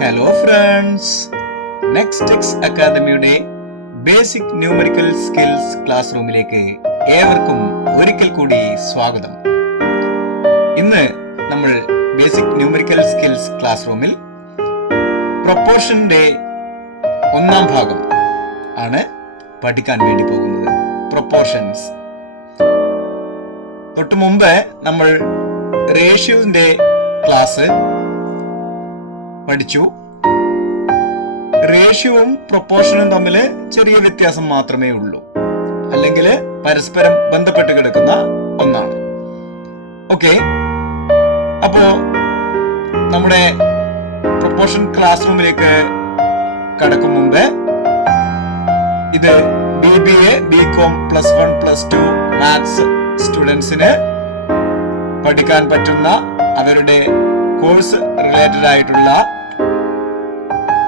Hello friends, next Tex അക്കാദമിയുടെ basic numerical skills class റൂമിലേക്ക് ഏവർക്കും ഒരിക്കൽ കൂടി സ്വാഗതം. ഇന്ന് നമ്മൾ ബേസിക് ന്യൂമറിക്കൽ സ്കിൽസ് ക്ലാസ് റൂമിൽ പ്രൊപ്പോർഷന്റെ ഒന്നാം ഭാഗം ആണ് പഠിക്കാൻ വേണ്ടി പോകുന്നത്. പ്രൊപ്പോർഷൻസ്. തൊട്ടു മുമ്പ് നമ്മൾ റേഷ്യോന്റെ ക്ലാസ് പഠിച്ചു. റേഷ്യോവും പ്രൊപ്പോർഷനും തമ്മിൽ ചെറിയ വ്യത്യാസം മാത്രമേ ഉള്ളൂ, അല്ലെങ്കിൽ പരസ്പരം ബന്ധപ്പെട്ട് കിടക്കുന്ന ഒന്നാണ്. ഓക്കെ, അപ്പോ നമ്മുടെ പ്രൊപ്പോർഷൻ ക്ലാസ് റൂമിലേക്ക് കടക്കും മുമ്പ് ഇത് BBA, BCom +1 +2 മാത്സ് സ്റ്റുഡൻസിന് പഠിക്കാൻ പറ്റുന്ന അവരുടെ കോഴ്സ് റിലേറ്റഡ് ആയിട്ടുള്ള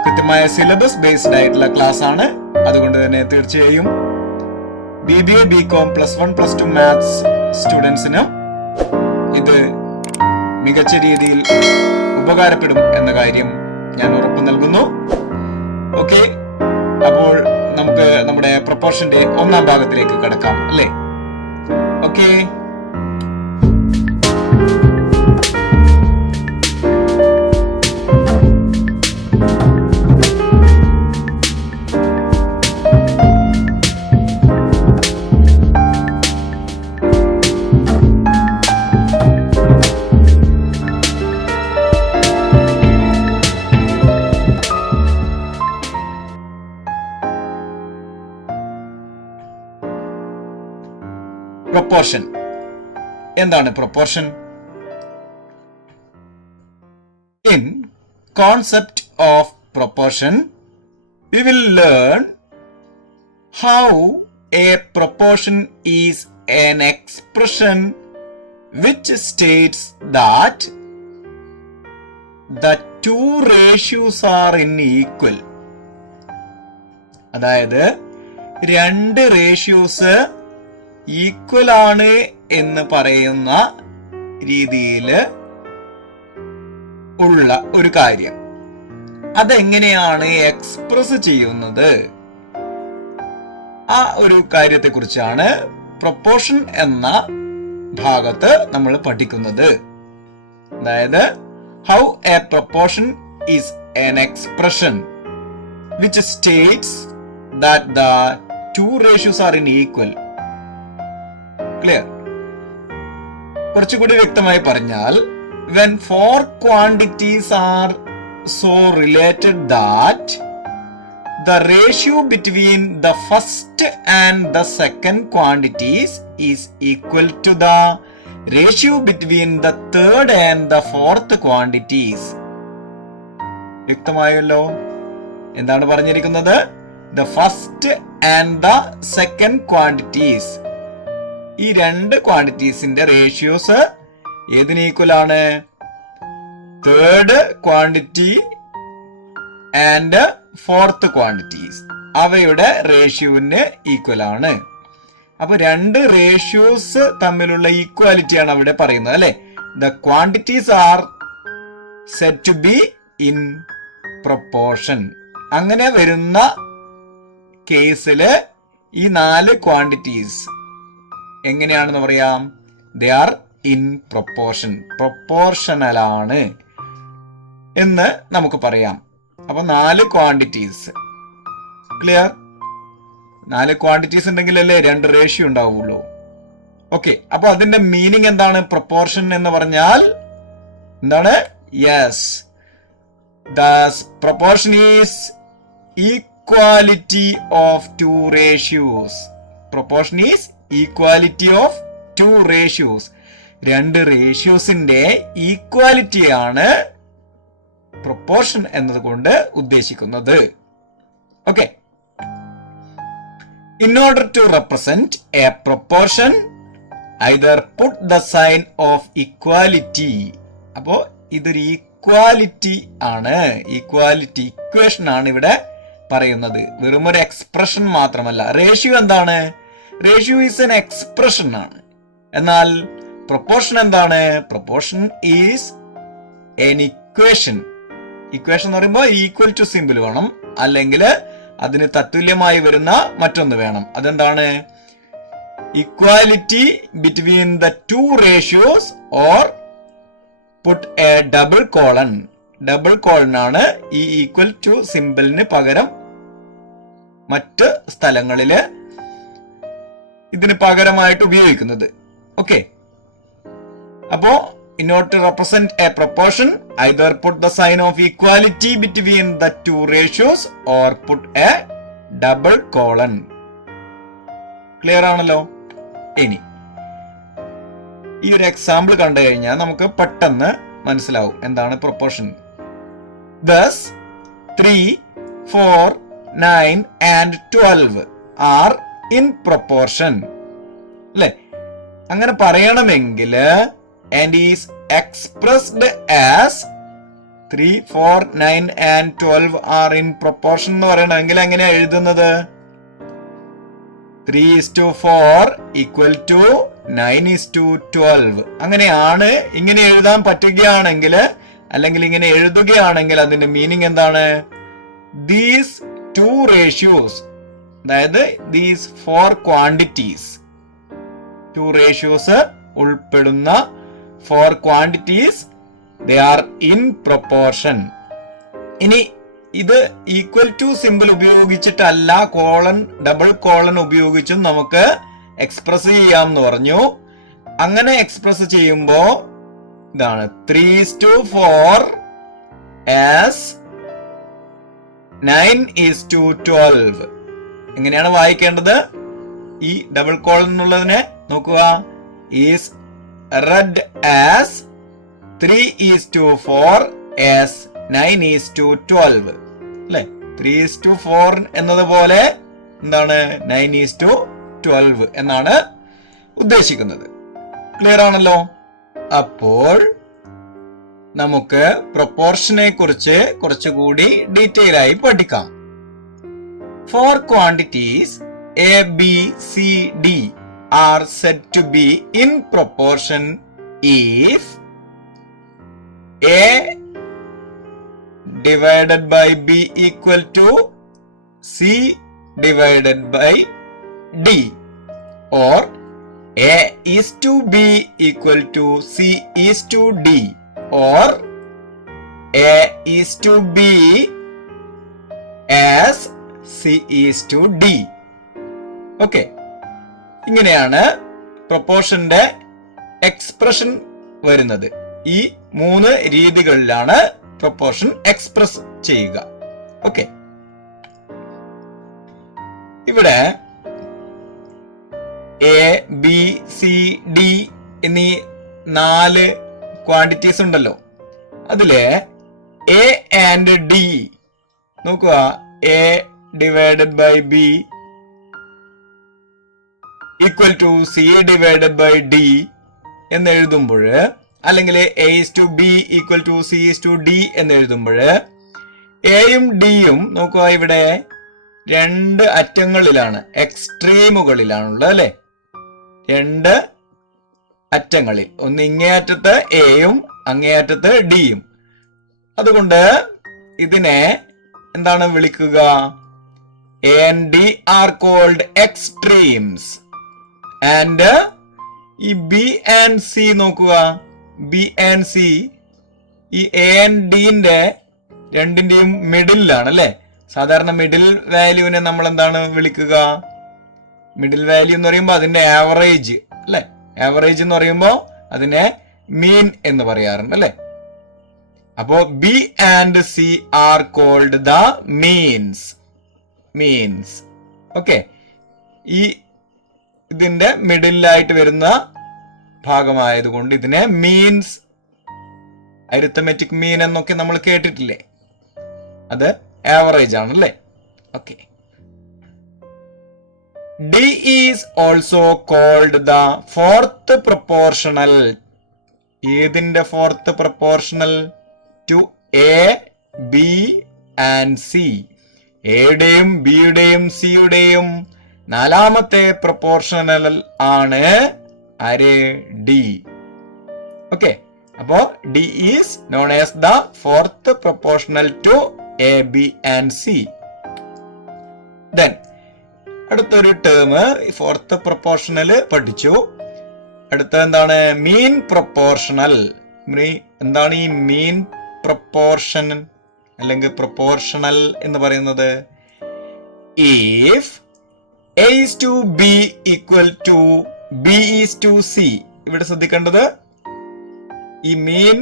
കൃത്യമായ സിലബസ് ബേസ്ഡ് ആയിട്ടുള്ള ക്ലാസ് ആണ്. അതുകൊണ്ട് തന്നെ തീർച്ചയായും BBA, BCom +1 +2 മാത്സ് സ്റ്റുഡൻസിന് ഇത് മികച്ച രീതിയിൽ ഉപകാരപ്പെടും എന്ന കാര്യം ഞാൻ ഉറപ്പു നൽകുന്നു. ഓക്കെ, അപ്പോൾ നമുക്ക് നമ്മുടെ പ്രൊപ്പോർഷന്റെ ഒന്നാം ഭാഗത്തിലേക്ക് കടക്കാം അല്ലേ? ഓക്കെ, പ്രൊപ്പോർഷൻ എന്താണ്? Proportion in concept of proportion we will learn how a proportion is an expression which states that the two ratios are unequal. അതായത് രണ്ട് റേഷ്യോസ് ഈക്വൽ ആണ് എന്ന് പറയുന്ന രീതിയിൽ ഉള്ള ഒരു കാര്യം. അതെങ്ങനെയാണ് എക്സ്പ്രസ് ചെയ്യുന്നത്? ആ ഒരു കാര്യത്തെ കുറിച്ചാണ് പ്രൊപ്പോർഷൻ എന്ന ഭാഗത്ത് നമ്മൾ പഠിക്കുന്നത്. അതായത് how A proportion is an expression which states that the two ratios are unequal. Clear? കുറച്ചുകൂടി വ്യക്തമായി പറഞ്ഞാൽ, when four quantities are so related that the ratio between the first and the second quantities is equal to the ratio between the third and the fourth quantities. വ്യക്തമായല്ലോ എന്താണ് പറഞ്ഞിരിക്കുന്നത്? The first and the second quantities, ഈ രണ്ട് ക്വാണ്ടിറ്റീസിന്റെ ratios ഏതിന് equal ആണ്? Third quantity and fourth quantities, അവയുടെ റേഷ്യോന് equal ആണ്. അപ്പൊ രണ്ട് റേഷ്യോസ് തമ്മിലുള്ള ഈക്വാലിറ്റിയാണ് അവിടെ പറയുന്നത് അല്ലെ? The quantities are set to be in proportion. അങ്ങനെ വരുന്ന കേസില് ഈ നാല് ക്വാണ്ടിറ്റീസ് എങ്ങനെയാണെന്ന് പറയാം? ദേ ആർ ഇൻ പ്രൊപ്പോർഷൻ, പ്രൊപ്പോർഷണലാണ് എന്ന് നമുക്ക് പറയാം. അപ്പൊ നാല് ക്വാണ്ടിറ്റീസ്. ക്ലിയർ? നാല് ക്വാണ്ടിറ്റീസ് ഉണ്ടെങ്കിലല്ലേ രണ്ട് റേഷ്യോ ഉണ്ടാവുള്ളൂ. ഓക്കെ, അപ്പൊ അതിന്റെ മീനിങ് എന്താണ്? പ്രൊപ്പോർഷൻ എന്ന് പറഞ്ഞാൽ എന്താണ്? Yes, the proportion is equality of two ratios. Proportion is equality of two ratios. രണ്ട് റേഷ്യോസിന്റെ ഈക്വാലിറ്റിയാണ് പ്രൊപ്പോർഷൻ എന്നതുകൊണ്ട് ഉദ്ദേശിക്കുന്നത്. Okay, in order to represent a proportion either put the sign of equality. അപ്പോ ഇതൊരു ഈക്വാലിറ്റി ആണ്, ഈക്വാലിറ്റി ഇക്വേഷൻ ആണ് ഇവിടെ പറയുന്നത്. വെറും ഒരു എക്സ്പ്രഷൻ മാത്രമല്ല. റേഷ്യോ എന്താണ്? റേഷ്യോ ഈസ് എൻ എക്സ്പ്രഷൻ ആണ്. എന്നാൽ പ്രൊപ്പോർഷൻ എന്താണ്? Proportion is N equation. Equation എന്ന് പറയുമ്പോൾ ഈക്വൽ ടു സിമ്പിൾ വേണം, അല്ലെങ്കിൽ അതിന് തത്തുല്യമായി വരുന്ന മറ്റൊന്ന് വേണം. അതെന്താണ്? Equality between the two ratios or put a double colon. Double colon ആണ് ഈ ഈക്വൽ ടു സിമ്പിളിന് പകരം മറ്റ് സ്ഥലങ്ങളില് ഇതിന് പകരമായിട്ട് ഉപയോഗിക്കുന്നത്. ഓക്കെ, അപ്പോ in order to represent a proportion, either put the sign of equality between the two ratios or put a double colon. Clear ആണല്ലോ? ഇനി ഈ ഒരു എക്സാമ്പിൾ കണ്ടു കഴിഞ്ഞാൽ നമുക്ക് പെട്ടെന്ന് മനസ്സിലാവും എന്താണ് proportion. Thus 3, 4, 9 and 12 are in proportion. അല്ലേ? അങ്ങനെ പറയണമെങ്കിൽ and is expressed as 3, 4, 9 and 12 are in proportion എന്ന് പറയണമെങ്കിൽ എങ്ങനെയാ എഴുതുന്നത്? 3:4 equal to 9:12. അങ്ങനെയാണ്. ഇങ്ങനെ എഴുതാൻ പറ്റുകയാണെങ്കിൽ, അല്ലെങ്കിൽ ഇങ്ങനെ എഴുതുകയാണെങ്കിൽ അതിന്റെ മീനിങ് എന്താണ്? These two ratios, അതായത് these four quantities, two ratios ഉൾപ്പെടുന്ന four quantities, they are in proportion. ഇനി ഇത് ഈക്വൽ ടു സിമ്പിൾ ഉപയോഗിച്ചിട്ടല്ല, കോളൻ ഡബിൾ കോളൻ ഉപയോഗിച്ചും നമുക്ക് എക്സ്പ്രസ് ചെയ്യാം എന്ന് പറഞ്ഞു. അങ്ങനെ എക്സ്പ്രസ് ചെയ്യുമ്പോ ഇതാണ് 3:4 as 9:12. എങ്ങനെയാണ് വായിക്കേണ്ടത്? ഈ ഡബിൾ കോളൻ എന്നുള്ളതിനെ നോക്കുക. Is read as 3:4 as 9:12. അല്ലെ? 3:4 എന്നതുപോലെ എന്താണ് 9:12 എന്നാണ് ഉദ്ദേശിക്കുന്നത്. ക്ലിയർ ആണല്ലോ? അപ്പോൾ നമുക്ക് പ്രൊപ്പോർഷനെ കുറിച്ച് കുറച്ചുകൂടി ഡീറ്റെയിൽ ആയി പഠിക്കാം. Four quantities A, B, C, D are said to be in proportion if A divided by B equal to C divided by D, or A is to B equal to C is to D, or A is to B as C is to D. Okay, ഇങ്ങനെയാണ് പ്രൊപ്പോർഷന്റെ expression വരുന്നത്. ഈ 3 രീതികളിലാണ് proportion express ചെയ്യുക. Okay, ഇവിടെ A, B, C, D എന്നീ 4 quantities ഉണ്ടല്ലോ. അതില് എ ആൻഡ് ഡി നോക്കുക. A divided by B equal to C divided by D എന്ന് എഴുതുമ്പോൾ, അല്ലെങ്കിൽ A is to B equal to C is to D എന്ന് എഴുതുമ്പോൾ, എയും ഡിയും നോക്കുക ഇവിടെ 2 അറ്റങ്ങളിലാണ്, എക്സ്ട്രീമുകളിലാണുള്ളത് അല്ലെ? 2 അറ്റങ്ങളിൽ, ഒന്ന് ഇങ്ങേയറ്റത്ത് എയും അങ്ങേയറ്റത്ത് ഡിയും. അതുകൊണ്ട് ഇതിനെ എന്താണ് വിളിക്കുക? A and D are called extremes. And ഈ ബി ആൻഡ് സി നോക്കുക. ബി ആൻഡ് സി ഈ എ ആൻഡ് ഡിന്റെ രണ്ടിന്റെയും മിഡിലാണ് അല്ലെ? സാധാരണ മിഡിൽ വാല്യൂവിനെ നമ്മൾ എന്താണ് വിളിക്കുക? മിഡിൽ വാല്യൂ എന്ന് പറയുമ്പോൾ അതിന്റെ ആവറേജ് അല്ലെ? ആവറേജ് എന്ന് പറയുമ്പോൾ അതിനെ മീൻ എന്ന് പറയാറുണ്ട് അല്ലെ? അപ്പോ B and C are called the means. Means okay. ഈ ഇതിന്റെ മിഡിലായിട്ട് വരുന്ന ഭാഗമായതുകൊണ്ട് ഇതിനെ മീൻസ്, അരിത്തമെറ്റിക് മീൻ എന്നൊക്കെ നമ്മൾ കേട്ടിട്ടില്ലേ? അത് ആവറേജ് ആണ് അല്ലേ? Okay. D is also called the fourth proportional. ഏതിന്റെ fourth proportional? To A, B and C. എയുടെയും ബിയുടെയും സിയുടെയും 4ാമത്തെ പ്രൊപ്പോർഷണൽ ആണ് ആര്? ഡി. ഓക്കെ, അപ്പോ D is known as the fourth proportional to A, B and C. Then അടുത്തൊരു term fourth proportional പഠിച്ചു. അടുത്ത എന്താണ്? Mean proportional. എന്താണ് ഈ മീൻ പ്രൊപ്പോർഷൻ അല്ലെങ്കിൽ പ്രൊപ്പോർഷണൽ എന്ന് പറയുന്നത്? If A is to B equal to B is to C. ഇവിടെ ശ്രദ്ധിക്കേണ്ടത് ഈ മീൻ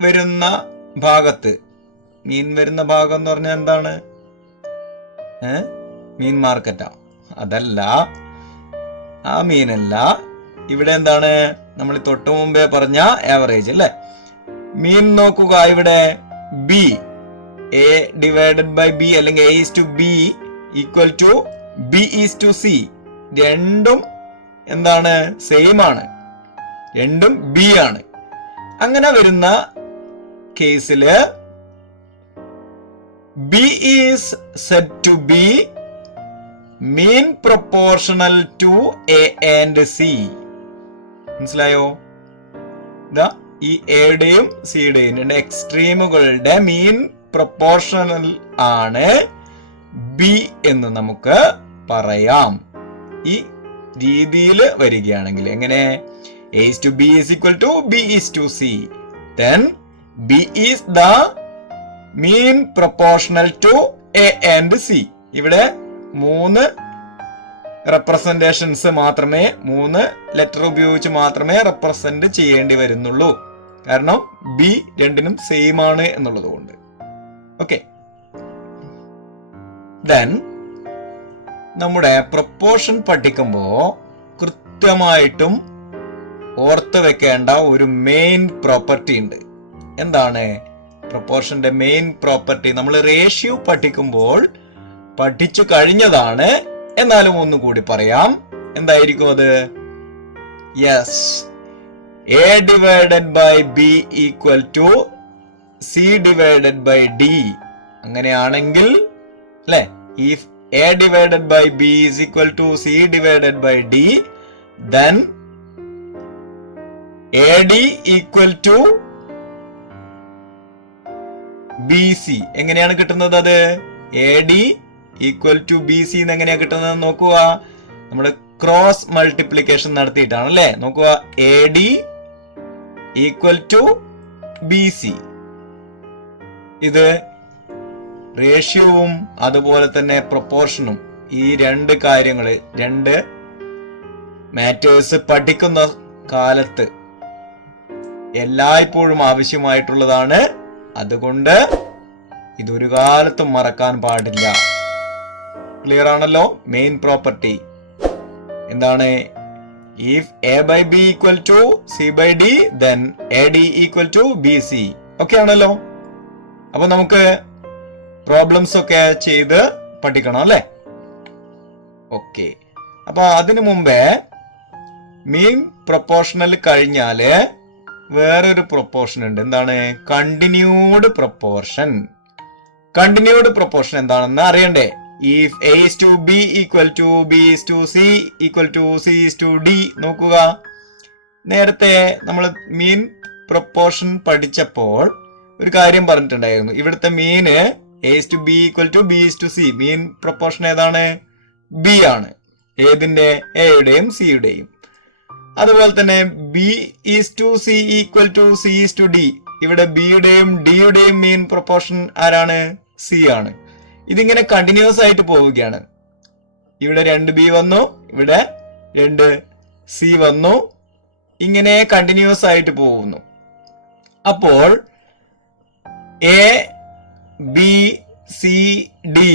വരുന്ന ഭാഗത്ത്, മീൻ വരുന്ന ഭാഗം എന്ന് പറഞ്ഞാൽ എന്താണ്? മീൻ മാർക്കറ്റാ? അതല്ല, ആ മീനല്ല. ഇവിടെ എന്താണ്? നമ്മൾ തൊട്ട് മുമ്പേ പറഞ്ഞ ആവറേജ് അല്ലെ. മീൻ നോക്കുക, ഇവിടെ B, A divided by B അല്ലെങ്കിൽ A is to B equal to B is to C. രണ്ടും എന്താണ്? സെയിം ആണ്, രണ്ടും ബി ആണ്. അങ്ങനെ വരുന്ന കേസില് B is said to be mean proportional to A and C. മനസ്സിലായോ? ഈ എയുടെയും സിയുടെയും രണ്ട് എക്സ്ട്രീമുകളുടെ മീൻ പ്രൊപ്പോർഷണൽ ആണ് ബി എന്ന് നമുക്ക് പറയാം. ഈ രീതിയിൽ വരികയാണെങ്കിൽ എങ്ങനെ? A is to B is equal to B is to C. Then B is the mean proportional to A and C. ഇവിടെ 3 റെപ്രസെന്റേഷൻസ് മാത്രമേ, 3 ലെറ്റർ ഉപയോഗിച്ച് മാത്രമേ റെപ്രസെന്റ് ചെയ്യേണ്ടി വരുന്നുള്ളൂ. കാരണം ബി രണ്ടിനും സെയിം ആണ് എന്നുള്ളത് കൊണ്ട്. ഓക്കെ, ദെൻ നമ്മുടെ പ്രൊപ്പോർഷൻ പഠിക്കുമ്പോ കൃത്യമായിട്ടും ഓർത്ത് വെക്കേണ്ട ഒരു മെയിൻ പ്രോപ്പർട്ടി ഉണ്ട്. എന്താണ് പ്രൊപ്പോർഷന്റെ മെയിൻ പ്രോപ്പർട്ടി? നമ്മൾ റേഷ്യോ പഠിക്കുമ്പോൾ പഠിച്ചു കഴിഞ്ഞതാണ്, എന്നാലും ഒന്നുകൂടി പറയാം. എന്തായിരിക്കും അത്? Yes, A divided by B equal to C divided by D. അങ്ങനെയാണെങ്കിൽ അല്ലെ, if A divided by B is equal to C divided by D, then AD equal to BC. എങ്ങനെയാണ് കിട്ടുന്നത്? അത് AD ഈക്വൽ ടു BC എങ്ങനെയാ കിട്ടുന്നത് നോക്കുക. നമ്മൾ cross multiplication നടത്തിയിട്ടാണ് അല്ലെ. നോക്കുക, AD ഈക്വൽ ടു BC. ഇത് റേഷ്യോവും അതുപോലെ തന്നെ പ്രൊപ്പോർഷനും, ഈ രണ്ട് കാര്യങ്ങള്, രണ്ട് മാറ്റേഴ്സ് പഠിക്കുന്ന കാലത്ത് എല്ലായ്പ്പോഴും ആവശ്യമായിട്ടുള്ളതാണ്. അതുകൊണ്ട് ഇതൊരു കാലത്തും മറക്കാൻ പാടില്ല. ക്ലിയർ ആണല്ലോ? മെയിൻ പ്രോപ്പർട്ടി എന്താണ്? If A by B equal to C by D, then A D equal to B C. Okay ആണല്ലോ? അപ്പൊ നമുക്ക് പ്രോബ്ലംസ് ഒക്കെ ചെയ്ത് പഠിക്കണം അല്ലെ? ഓക്കെ, അപ്പൊ അതിനു മുമ്പേ മീൻ പ്രൊപ്പോർഷണൽ കഴിഞ്ഞാല് വേറൊരു പ്രൊപ്പോർഷൻ ഉണ്ട്. എന്താണ്? Continued proportion. കണ്ടിന്യൂഡ് പ്രൊപ്പോർഷൻ എന്താണെന്ന് അറിയണ്ടേ? If A is to B equal to B is to C equal to C is to D. നോക്കുക, നേരത്തെ നമ്മൾ മീൻ പ്രൊപ്പോർഷൻ പഠിച്ചപ്പോൾ ഒരു കാര്യം പറഞ്ഞിട്ടുണ്ടായിരുന്നു. ഇവിടുത്തെ മീന് A is to B equal to B is to C. Mean proportion ഏതാണ്? ബി ആണ്. ഏതിന്റെ? എയുടെയും സിയുടെയും. അതുപോലെ തന്നെ B is to C equal to C is to D. ഇവിടെ ബിയുടെയും ഡിയുടെയും മീൻ പ്രൊപ്പോർഷൻ ആരാണ്? സി ആണ്. ഇതിങ്ങനെ കണ്ടിന്യൂസ് ആയിട്ട് പോവുകയാണ്. ഇവിടെ 2 ബി വന്നു, ഇവിടെ 2 സി വന്നു, ഇങ്ങനെ കണ്ടിന്യൂസ് ആയിട്ട് പോകുന്നു. അപ്പോൾ A B C D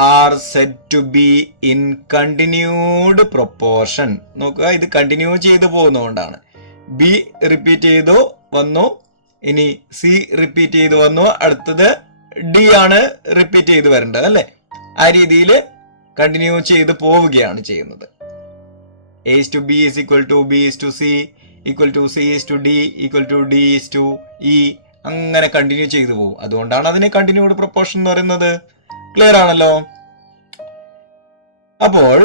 are said to be in continued proportion. നോക്കുക, ഇത് കണ്ടിന്യൂ ചെയ്തു പോകുന്നതുകൊണ്ടാണ്. ബി റിപ്പീറ്റ് ചെയ്തു വന്നു, ഇനി സി റിപ്പീറ്റ് ചെയ്തു വന്നു, അടുത്തത് ഡി ആണ് റിപ്പീറ്റ് ചെയ്ത് വരേണ്ടത് അല്ലെ. ആ രീതിയിൽ കണ്ടിന്യൂ ചെയ്ത് പോവുകയാണ് ചെയ്യുന്നത്. A is to B is equal to B is to C equal to C is to D equal to D is to E. അങ്ങനെ കണ്ടിന്യൂ ചെയ്തു പോകും. അതുകൊണ്ടാണ് അതിനെ കണ്ടിന്യൂഡ് പ്രൊപ്പോർഷൻ എന്ന് പറയുന്നത്. ക്ലിയർ ആണല്ലോ? അപ്പോൾ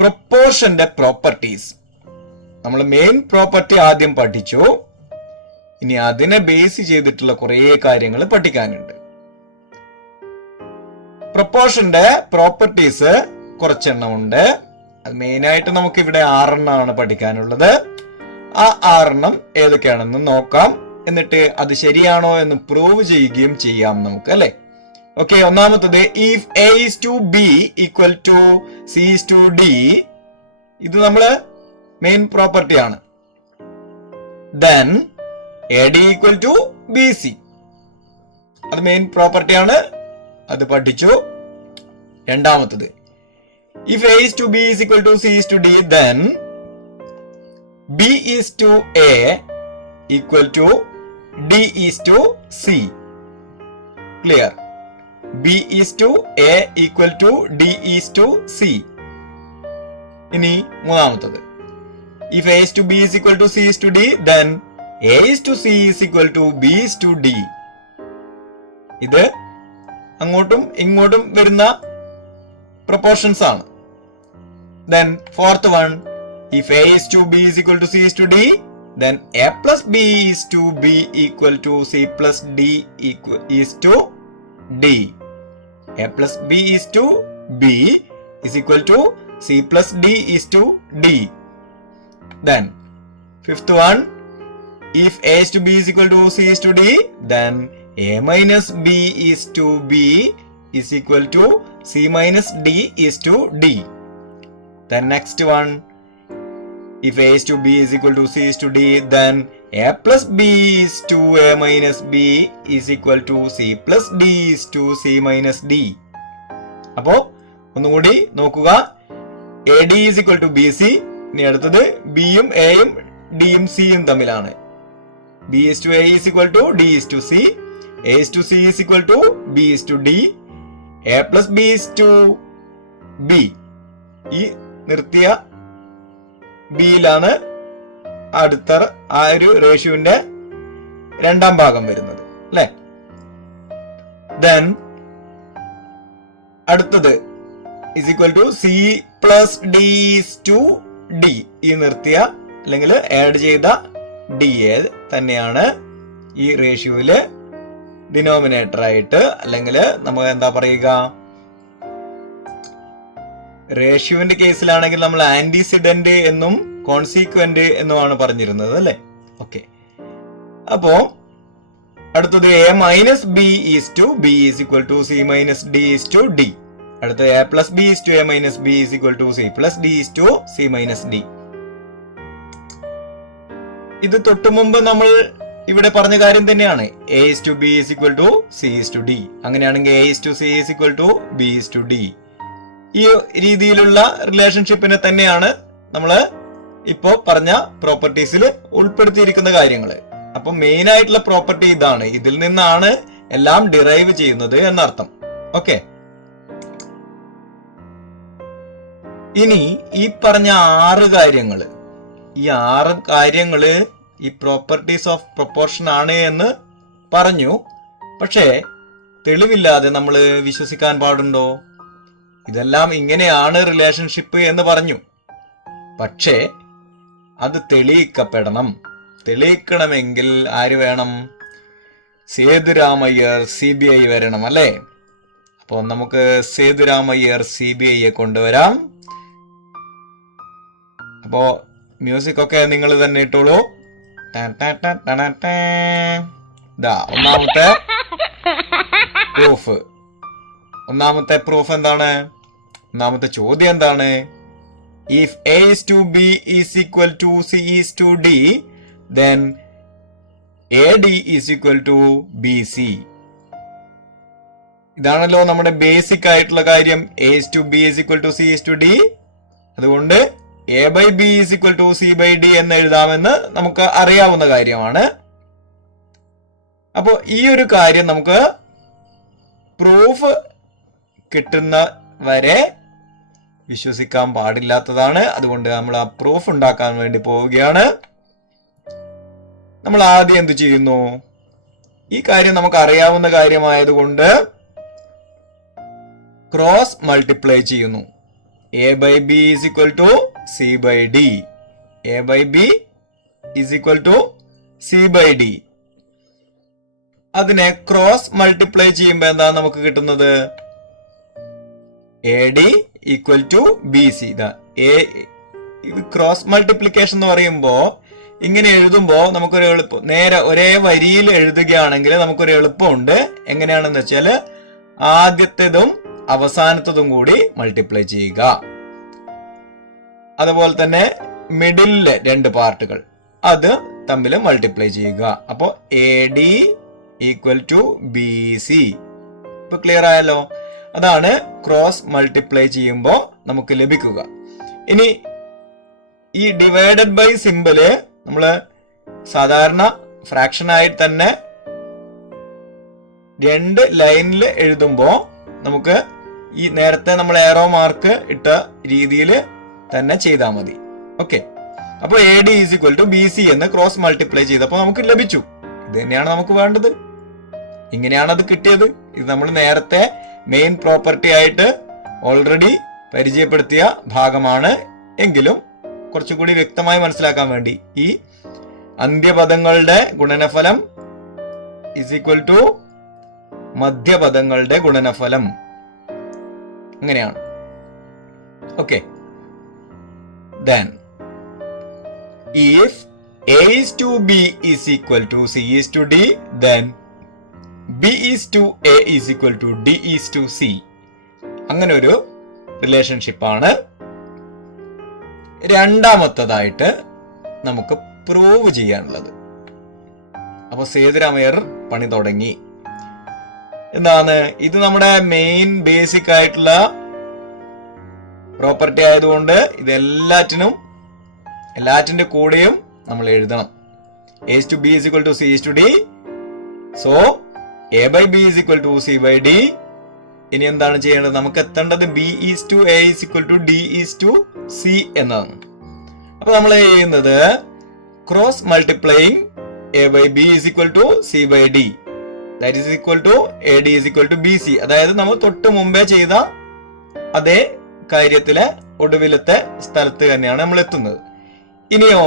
പ്രൊപ്പോർഷന്റെ പ്രോപ്പർട്ടീസ് നമ്മൾ മെയിൻ പ്രോപ്പർട്ടി ആദ്യം പഠിച്ചു. ഇനി അതിനെ ബേസ് ചെയ്തിട്ടുള്ള കുറേ കാര്യങ്ങൾ പഠിക്കാനുണ്ട്. പ്രൊപ്പോർഷന്റെ പ്രോപ്പർട്ടീസ് കുറച്ചെണ്ണം ഉണ്ട്. അത് മെയിനായിട്ട് നമുക്ക് ഇവിടെ 6 പഠിക്കാനുള്ളത്. ആ 6 ഏതൊക്കെയാണെന്ന് നോക്കാം. എന്നിട്ട് അത് ശരിയാണോ എന്ന് പ്രൂവ് ചെയ്യുകയും ചെയ്യാം നമുക്ക്, അല്ലെ? ഓക്കെ, ഒന്നാമത്തത് if A is to B equal to C is to D. ഇത് നമ്മള് മെയിൻ പ്രോപ്പർട്ടി ആണ്. Then A D equal to B C, അത് മെയിൻ പ്രോപ്പർട്ടി ആണ്, അത് പഠിച്ചു. രണ്ടാമത്തത് if A is to B is equal to C is to D, then B is to A equal to D is to C. Clear? B is to A equal to D is to C. ഇനി മൂന്നാമത്തത് if A is to B is equal to C is to D, then A is to C is equal to B is to D. ഇത് അങ്ങോട്ടും ഇങ്ങോട്ടും വരുന്ന proportions ആണ്. Then fourth one if a is to b is equal to c is to d, then a plus b is to b equal to c plus d is to d. a plus b is to b is equal to c plus d is to d. Then fifth one, if a is to b is equal to c is to d, then a minus b is to b is equal to c minus d is to d. Then next one, if a is to b is equal to c is to d, then a plus b is to a minus b is equal to c plus d is to c minus d. അപ്പോ ഒന്നുകൂടി നോക്കുക. A D is equal to B C. ഇനി അടുത്തത് ബിയും എയും ഡിയും സിയും തമ്മിലാണ്. B is to A is equal to D is to C. A is to C is equal to B is to D. A plus B is to B. ഈ നിർത്തിയ ബിയിലാണ് അടുത്ത ആ ഒരു റേഷ്യോന്റെ രണ്ടാം ഭാഗം വരുന്നത്, അല്ലെ? ദെൻ അടുത്തത് is equal to C plus D is to D. ഈ നിർത്തിയ അല്ലെങ്കിൽ ആഡ് ചെയ്ത ഡി എ തന്നെയാണ് ഈ റേഷ്യോയില് ഡിനോമിനേറ്റർ ആയിട്ട്, അല്ലെങ്കിൽ നമുക്ക് എന്താ പറയുക, റേഷ്യോന്റെ കേസിലാണെങ്കിൽ നമ്മൾ ആന്റിസിഡന്റ് എന്നും കോൺസിക്വന്റ് എന്നുമാണ് പറഞ്ഞിരുന്നത്, അല്ലെ? ഓക്കെ, അപ്പോ അടുത്തത് A minus B is to B is equal to C minus D is to D. അടുത്തത് A plus B is to A minus B is equal to C plus D is to C minus D. ഇത് തൊട്ടു മുമ്പ് നമ്മൾ ഇവിടെ പറഞ്ഞ കാര്യം തന്നെയാണ്. A is to B is equal to C is to D. അങ്ങനെയാണെങ്കിൽ A is to C is equal to B is to D. ഈ രീതിയിലുള്ള റിലേഷൻഷിപ്പിനെ തന്നെയാണ് നമ്മൾ ഇപ്പോ പറഞ്ഞ പ്രോപ്പർട്ടീസിൽ ഉൾപ്പെടുത്തിയിരിക്കുന്ന കാര്യങ്ങൾ. അപ്പൊ മെയിൻ ആയിട്ടുള്ള പ്രോപ്പർട്ടി ഇതാണ്. ഇതിൽ നിന്നാണ് എല്ലാം ഡിറൈവ് ചെയ്യുന്നത് എന്നർത്ഥം. ഓക്കെ, ഇനി ഈ പറഞ്ഞ 6 കാര്യങ്ങള്, ഈ 6 കാര്യങ്ങള് ഈ പ്രോപ്പർട്ടീസ് ഓഫ് പ്രൊപ്പോർഷൻ ആണ് എന്ന് പറഞ്ഞു. പക്ഷേ തെളിവില്ലാതെ നമ്മൾ വിശ്വസിക്കാൻ പാടുണ്ടോ? ഇതെല്ലാം ഇങ്ങനെയാണ് റിലേഷൻഷിപ്പ് എന്ന് പറഞ്ഞു. പക്ഷേ അത് തെളിയിക്കപ്പെടണം. തെളിയിക്കണമെങ്കിൽ ആര് വേണം? സേതുരാമയ്യർ CBI വരണം, അല്ലേ? അപ്പോൾ നമുക്ക് സേതുരാമയ്യർ CBIയെ കൊണ്ടുവരാം. അപ്പോ മ്യൂസിക് ഒക്കെ നിങ്ങൾ തന്നെ ഇട്ടോളൂ. ഒന്നാമത്തെ പ്രൂഫ് എന്താണ്? ഒന്നാമത്തെ ചോദ്യം എന്താണ്? If A is to B is equal to C is to D, then AD is equal to BC. ഇതാണല്ലോ നമ്മുടെ ബേസിക് ആയിട്ടുള്ള കാര്യം. A is to B is equal to C is to D. അതുകൊണ്ട് A by B is equal to C by D എന്ന് എഴുതാമെന്ന് നമുക്ക് അറിയാവുന്ന കാര്യമാണ്. അപ്പോൾ ഈ ഒരു കാര്യം നമുക്ക് പ്രൂഫ് കിട്ടുന്ന വരെ വിശ്വസിക്കാൻ പാടില്ലാത്തതാണ്. അതുകൊണ്ട് നമ്മൾ ആ പ്രൂഫ് ഉണ്ടാക്കാൻ വേണ്ടി പോവുകയാണ്. നമ്മൾ ആദ്യം എന്ത് ചെയ്യുന്നു? ഈ കാര്യം നമുക്ക് അറിയാവുന്ന കാര്യമായതുകൊണ്ട് ക്രോസ് മൾട്ടിപ്ലൈ ചെയ്യുന്നു. A by B is equal to C by D. A by B is equal to C by D. അതിനെ ക്രോസ് മൾട്ടിപ്ലൈ ചെയ്യുമ്പോൾ എന്താണ് നമുക്ക് കിട്ടുന്നത്? A D equal to B C. Cross multiplication എന്ന് പറയുമ്പോ ഇങ്ങനെ എഴുതുമ്പോ നമുക്കൊരു എളുപ്പം, നേരെ ഒരേ വരിയിൽ എഴുതുകയാണെങ്കിൽ നമുക്കൊരു എളുപ്പമുണ്ട്. എങ്ങനെയാണെന്ന് വെച്ചാൽ ആദ്യത്തേതും അവസാനത്തതും കൂടി മൾട്ടിപ്ലൈ ചെയ്യുക. അതുപോലെ തന്നെ മിഡിലെ രണ്ട് പാർട്ടുകൾ അത് തമ്മിൽ മൾട്ടിപ്ലൈ ചെയ്യുക. അപ്പോ A D equal to B C. ഇപ്പൊ ക്ലിയർ ആയല്ലോ? അതാണ് ക്രോസ് മൾട്ടിപ്ലൈ ചെയ്യുമ്പോൾ നമുക്ക് ലഭിക്കുക. ഇനി ഈ ഡിവൈഡഡ് ബൈ സിമ്പിള് നമ്മള് സാധാരണ ഫ്രാക്ഷൻ ആയി തന്നെ രണ്ട് ലൈനിൽ എഴുതുമ്പോ നമുക്ക് ഈ നേരത്തെ നമ്മൾ ഏറോ മാർക്ക് ഇട്ട രീതിയിൽ തന്നെ ചെയ്താൽ മതി. ഓക്കെ, അപ്പൊ A D is equal to B C എന്ന് ക്രോസ് മൾട്ടിപ്ലൈ ചെയ്തപ്പോൾ നമുക്ക് ലഭിച്ചു. ഇത് തന്നെയാണ് നമുക്ക് വേണ്ടത്. ഇങ്ങനെയാണ് അത് കിട്ടിയത്. ഇത് നമ്മൾ നേരത്തെ മെയിൻ പ്രോപ്പർട്ടി ആയിട്ട് ഓൾറെഡി പരിചയപ്പെടുത്തിയ ഭാഗമാണ്. എങ്കിലും കുറച്ചുകൂടി വ്യക്തമായി മനസ്സിലാക്കാൻ വേണ്ടി ഈ അന്ത്യപദങ്ങളുടെ ഗുണനഫലം ഇസ് ഈക്വൽ ടു മധ്യപദങ്ങളുടെ ഗുണനഫലം, അങ്ങനെയാണ്. Okay, then if a is to b is equal to c is to d, then b is to a is equal to d is to c. അങ്ങനെ ഒരു റിലേഷൻഷിപ്പ് ആണ് രണ്ടാമത്തതായിട്ട് നമുക്ക് പ്രൂവ് ചെയ്യാനുള്ളത്. അപ്പൊ സേതുരാമയ്യർ പണി തുടങ്ങി. എന്താണ് ഇത്? നമ്മുടെ മെയിൻ ബേസിക് ആയിട്ടുള്ള പ്രോപ്പർട്ടി ആയതുകൊണ്ട് എല്ലാറ്റിന്റെ കൂടെയും നമ്മൾ എഴുതണം. a is to b is equal to c is to d. So a by b is equal to c by d. ഇനി എന്താണ് ചെയ്യേണ്ടത്? നമുക്ക് എത്തേണ്ടത് b is to a is equal to d is to c എന്നതാണ്. അപ്പൊ നമ്മൾ ചെയ്യുന്നത് cross multiplying a by b is equal to c by d, that is equal to ad is equal to bc. അതായത് നമ്മൾ തൊട്ട് മുമ്പേ ചെയ്ത അതേ കാര്യത്തിലെ ഒടുവിലത്തെ സ്ഥലത്ത് തന്നെയാണ് നമ്മൾ എത്തുന്നത്. ഇനിയോ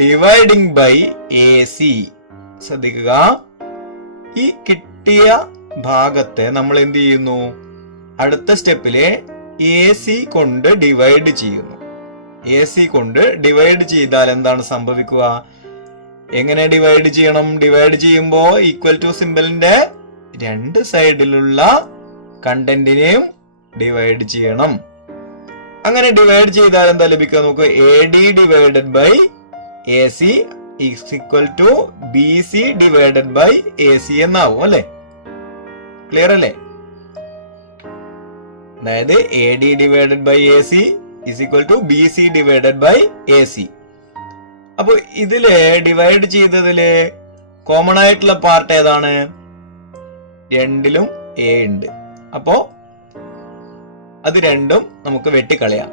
ഡിവൈഡിങ് ബൈ എ സി. ശ്രദ്ധിക്കുക, ഈ കിട്ടിയ ഭാഗത്തെ നമ്മൾ എന്ത് ചെയ്യുന്നു? അടുത്ത സ്റ്റെപ്പില് എ സി കൊണ്ട് ഡിവൈഡ് ചെയ്യുന്നു. എ സി കൊണ്ട് ഡിവൈഡ് ചെയ്താൽ എന്താണ് സംഭവിക്കുക? എങ്ങനെ ഡിവൈഡ് ചെയ്യണം? ഡിവൈഡ് ചെയ്യുമ്പോ ഈക്വൽ ടു സിമ്പലിന്റെ രണ്ട് സൈഡിലുള്ള കണ്ടന്റിനെയും ഡിവൈഡ് ചെയ്യണം. അങ്ങനെ ഡിവൈഡ് ചെയ്താൽ എന്താ ലഭിക്കുക നോക്കുക? A D divided by A C is equal to B C divided by A C എന്നാവും അല്ലെ? ക്ലിയർ അല്ലേ? അതായത് A D divided by A C is equal to B C divided by A C. അപ്പൊ ഇതില് divide ചെയ്തതില് common ആയിട്ടുള്ള part ഏതാണ്? രണ്ടിലും എ ഉണ്ട്. അപ്പോ അത് രണ്ടും നമുക്ക് വെട്ടിക്കളയാം.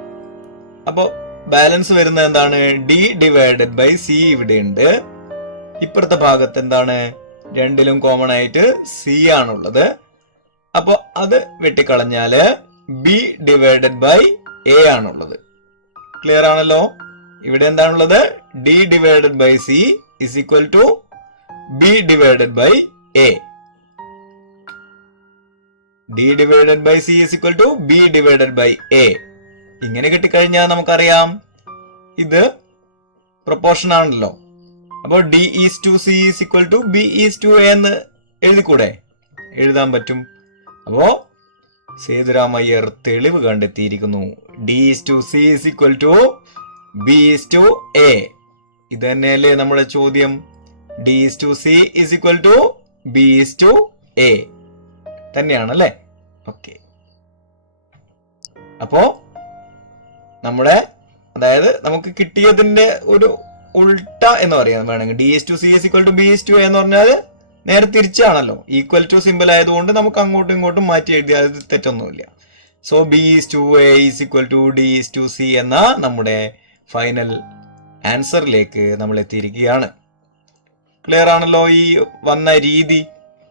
അപ്പോ ബാലൻസ് വരുന്നത് എന്താണ്? ഡി ഡിവൈഡഡ് ബൈ സി ഇവിടെ ഉണ്ട്. ഇപ്പുറത്തെ ഭാഗത്ത് എന്താണ്? രണ്ടിലും കോമൺ ആയിട്ട് സി ആണുള്ളത്. അപ്പോ അത് വെട്ടിക്കളഞ്ഞാല് ബി ഡിവൈഡഡ് ബൈ എ ആണുള്ളത്. ക്ലിയർ ആണല്ലോ? ഇവിടെ എന്താണുള്ളത്? D divided by C is equal to B divided by A. D divided by C is equal to B divided by A. ഇങ്ങനെ കിട്ടിക്കഴിഞ്ഞാൽ നമുക്കറിയാം ഇത് പ്രൊപ്പോർഷൻ ആണല്ലോ. അപ്പോൾ D is to C is equal to B is to A എന്ന് എഴുതിക്കൂടെ? എഴുതാൻ പറ്റും. അപ്പോ സേതുരാമയ്യർ തെളിവ് കണ്ടെത്തിയിരിക്കുന്നു. D is to C is equal to B is to A. ഇത് തന്നെയല്ലേ നമ്മുടെ ചോദ്യം? D is to C is equal to B is to A തന്നെയാണല്ലേ? ഓക്കെ, അപ്പോ നമ്മുടെ അതായത് നമുക്ക് കിട്ടിയതിന്റെ ഒരു ഉൾട്ട എന്ന് പറയാൻ വേണമെങ്കിൽ D is to C is equal to B is to എന്ന് പറഞ്ഞാൽ നേരെ തിരിച്ചാണല്ലോ. ഈക്വൽ ടു സിമ്പിൾ ആയതുകൊണ്ട് നമുക്ക് അങ്ങോട്ടും ഇങ്ങോട്ടും മാറ്റി എഴുതിയാൽ അത് തെറ്റൊന്നുമില്ല. So B is to A is equal to D is to C എന്ന നമ്മുടെ ഫൈനൽ ആൻസറിലേക്ക് നമ്മൾ എത്തിയിരിക്കുകയാണ്. ക്ലിയർ ആണല്ലോ ഈ വന്ന രീതി,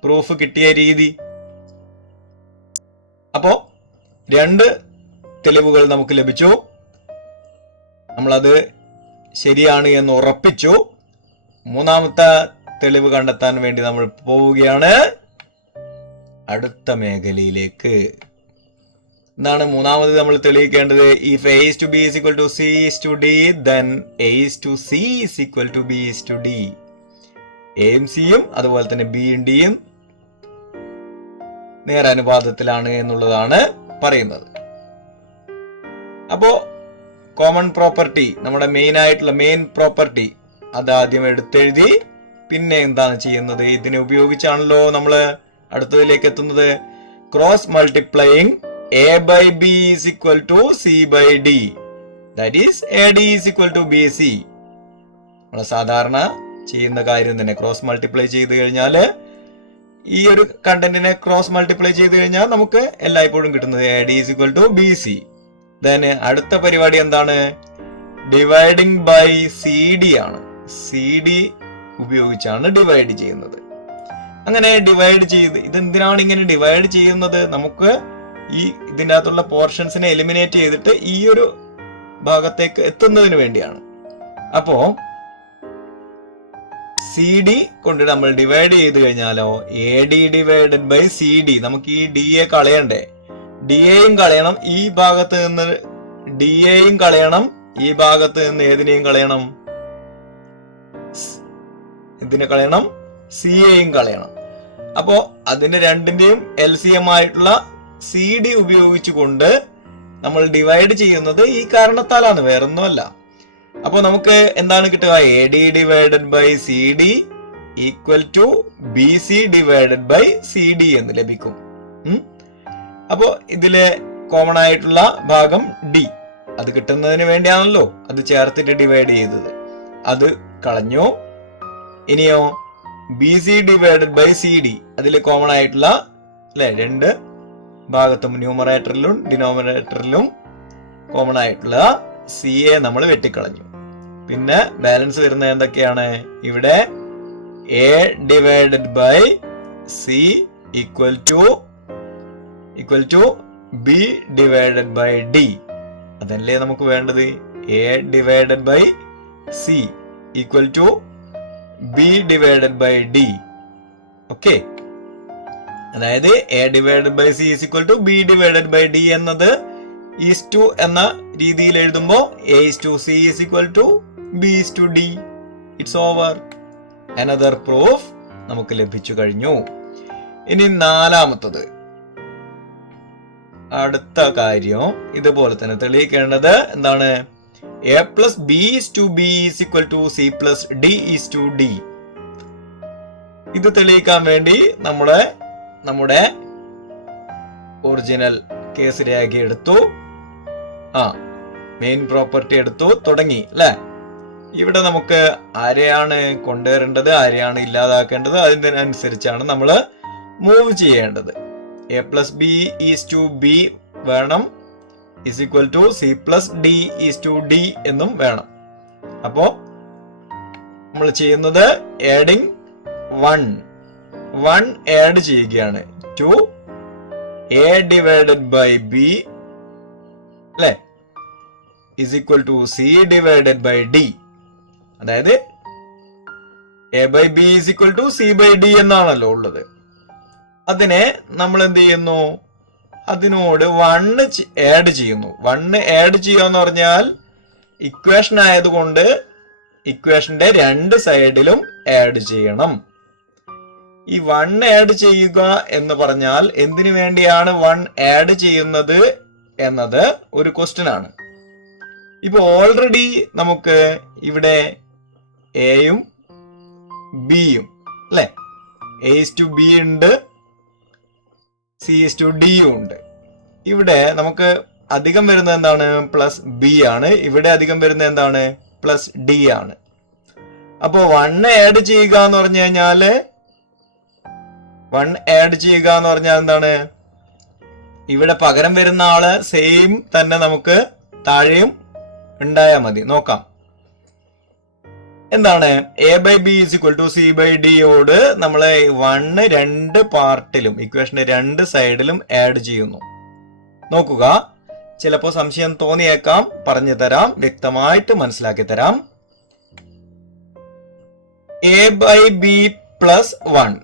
പ്രൂഫ് കിട്ടിയ രീതി? അപ്പോ രണ്ട് തെളിവുകൾ നമുക്ക് ലഭിച്ചു. നമ്മളത് ശരിയാണ് എന്ന് ഉറപ്പിച്ചു. മൂന്നാമത്തെ തെളിവ് കണ്ടെത്താൻ വേണ്ടി നമ്മൾ പോവുകയാണ് അടുത്ത മേഖലയിലേക്ക്. എന്താണ് മൂന്നാമത് നമ്മൾ തെളിയിക്കേണ്ടത്? If a is to b is equal to c is to d, then a is to c is equal to b is to d. എയും സിയും അതുപോലെ തന്നെ ബിയും ഡിയും നേരനുപാതത്തിലാണ് എന്നുള്ളതാണ് പറയുന്നത്. അപ്പോ കോമൺ പ്രോപ്പർട്ടി, നമ്മുടെ മെയിൻ പ്രോപ്പർട്ടി അത് ആദ്യം എടുത്തെഴുതി. പിന്നെ എന്താണ് ചെയ്യുന്നത്? ഇതിനെ ഉപയോഗിച്ചാണല്ലോ നമ്മൾ അടുത്തതിലേക്ക് എത്തുന്നത്. Cross multiplying a by b is equal to c by d, that is ad is equal to bc. നമ്മൾ സാധാരണ ചെയ്യുന്ന കാര്യം തന്നെ. ക്രോസ് മൾട്ടിപ്ലൈ ചെയ്ത് കഴിഞ്ഞാൽ ഈ ഒരു കണ്ടന്റിനെ ക്രോസ് മൾട്ടിപ്ലൈ ചെയ്ത് കഴിഞ്ഞാൽ നമുക്ക് എല്ലായ്പ്പോഴും കിട്ടുന്നത് ad is equal to bc. then അടുത്ത പരിപാടി എന്താണ്? ഡിവൈഡിങ് ബൈ cd ആണ്. cd ഉപയോഗിച്ചാണ് ഡിവൈഡ് ചെയ്യുന്നത്. അങ്ങനെ ഡിവൈഡ് ചെയ്ത്, ഇതെന്തിനാണ് ഇങ്ങനെ ഡിവൈഡ് ചെയ്യുന്നത്? നമുക്ക് ഈ ഇതിൻ്റെ അകത്തുള്ള പോർഷൻസിനെ എലിമിനേറ്റ് ചെയ്തിട്ട് ഈ ഒരു ഭാഗത്തേക്ക് എത്തുന്നതിന് വേണ്ടിയാണ്. അപ്പോ സി ഡി കൊണ്ട് നമ്മൾ ഡിവൈഡ് ചെയ്ത് കഴിഞ്ഞാലോ A D divided by C D. നമുക്ക് ഈ ഡി എ കളയണ്ടേ? ഡി എയും കളയണം, ഈ ഭാഗത്ത് നിന്ന് ഡി എയും കളയണം, ഈ ഭാഗത്ത് നിന്ന് ഏതിനെയും കളയണം? ഇതിനെ കളയണം, സി എയും കളയണം. അപ്പോ അതിന് രണ്ടിന്റെയും LCM ആയിട്ടുള്ള സി ഡി ഉപയോഗിച്ചുകൊണ്ട് നമ്മൾ ഡിവൈഡ് ചെയ്യുന്നത് ഈ കാരണത്താലാണ്, വേറൊന്നുമല്ല. അപ്പൊ നമുക്ക് എന്താണ് കിട്ടുക? A D divided by C D equal to B C divided by C D എന്ന് ലഭിക്കും. അപ്പോ ഇതിലെ കോമൺ ആയിട്ടുള്ള ഭാഗം ഡി, അത് കിട്ടുന്നതിന് വേണ്ടിയാണല്ലോ അത് ചേർത്തിട്ട് ഡിവൈഡ് ചെയ്തത്. അത് കളഞ്ഞു. ഇനിയോ B C divided by C D, അതിൽ കോമൺ ആയിട്ടുള്ള അല്ലെ രണ്ട് ഭാഗത്തും ന്യൂമറേറ്ററിലും ഡിനോമിനേറ്ററിലും കോമൺ ആയിട്ടുള്ള സി എ നമ്മൾ വെട്ടിക്കളഞ്ഞു. പിന്നെ ബാലൻസ് വരുന്നത് എന്തൊക്കെയാണ്? ഇവിടെ A divided by C equal to B divided by D. അതല്ലേ നമുക്ക് വേണ്ടത്? A divided by C equal to B divided by D. Okay, അതായത് A divided by C is equal to B divided by D എന്നത് is to എന്ന രീതിയിൽ എഴുതുമ്പോൾ A is to C is equal to B is to D. It's over. Another proof നമുക്ക് ലഭിച്ചു കഴിഞ്ഞു. ഇനി നാലാമത്തത്, അടുത്ത കാര്യം ഇതുപോലെ തന്നെ തെളിയിക്കേണ്ടത് എന്താണ്? A plus B is to B is equal to C plus D is to D. ഇത് തെളിയിക്കാൻ വേണ്ടി നമ്മുടെ ഒറിജിനൽ കേസ് രേഖ എടുത്തു, മെയിൻ പ്രോപ്പർട്ടി എടുത്തു, തുടങ്ങി അല്ലെ. ഇവിടെ നമുക്ക് ആരെയാണ് കൊണ്ടുവരേണ്ടത്, ആരെയാണ് ഇല്ലാതാക്കേണ്ടത്, അതിനനുസരിച്ചാണ് നമ്മൾ മൂവ് ചെയ്യേണ്ടത്. A plus B is to B വേണം, is equal to C plus D is to D എന്നും വേണം. അപ്പോ നമ്മൾ ചെയ്യുന്നത് ആഡിങ് വൺ ആഡ് ചെയ്യുകയാണ് to A divided by B അല്ലെ is equal to C divided by D. അതായത് A by B is equal to C by D എന്നാണല്ലോ ഉള്ളത്. അതിനെ നമ്മൾ എന്ത് ചെയ്യുന്നു? അതിനോട് വണ്ണ് ആഡ് ചെയ്യുന്നു. വണ്ണ് ആഡ് ചെയ്യാന്ന് പറഞ്ഞാൽ ഇക്വേഷൻ ആയതുകൊണ്ട് ഇക്വേഷന്റെ രണ്ട് സൈഡിലും ആഡ് ചെയ്യണം. ഈ വൺ ആഡ് ചെയ്യുക എന്ന് പറഞ്ഞാൽ എന്തിനു വേണ്ടിയാണ് വൺ ആഡ് ചെയ്യുന്നത് എന്നത് ഒരു ക്വസ്റ്റ്യൻ ആണ്. ഇപ്പൊ ഓൾറെഡി നമുക്ക് ഇവിടെ എയും ബിയും അല്ലെ, എ ഈസ് ടു ബി ഉണ്ട്, സി ഈസ് ടു ഡിയും ഉണ്ട്. ഇവിടെ നമുക്ക് അധികം വരുന്നത് എന്താണ്? പ്ലസ് ബി ആണ്. ഇവിടെ അധികം വരുന്നത് എന്താണ്? പ്ലസ് ഡി ആണ്. അപ്പോ വൺ ആഡ് ചെയ്യുക എന്ന് പറഞ്ഞു കഴിഞ്ഞാല് എന്താണ്? ഇവിടെ പകരം വരുന്ന ആള് സെയിം തന്നെ നമുക്ക് താഴെയും ഉണ്ടായാൽ മതി. നോക്കാം എന്താണ്? A by B is equal to C by ഡിയോട് നമ്മളെ വണ്ണ് രണ്ട് പാർട്ടിലും ഇക്വേഷന്റെ രണ്ട് സൈഡിലും ആഡ് ചെയ്യുന്നു. നോക്കുക, ചിലപ്പോ സംശയം തോന്നിയേക്കാം, പറഞ്ഞു തരാം, വ്യക്തമായിട്ട് മനസ്സിലാക്കി തരാം. A by B plus 1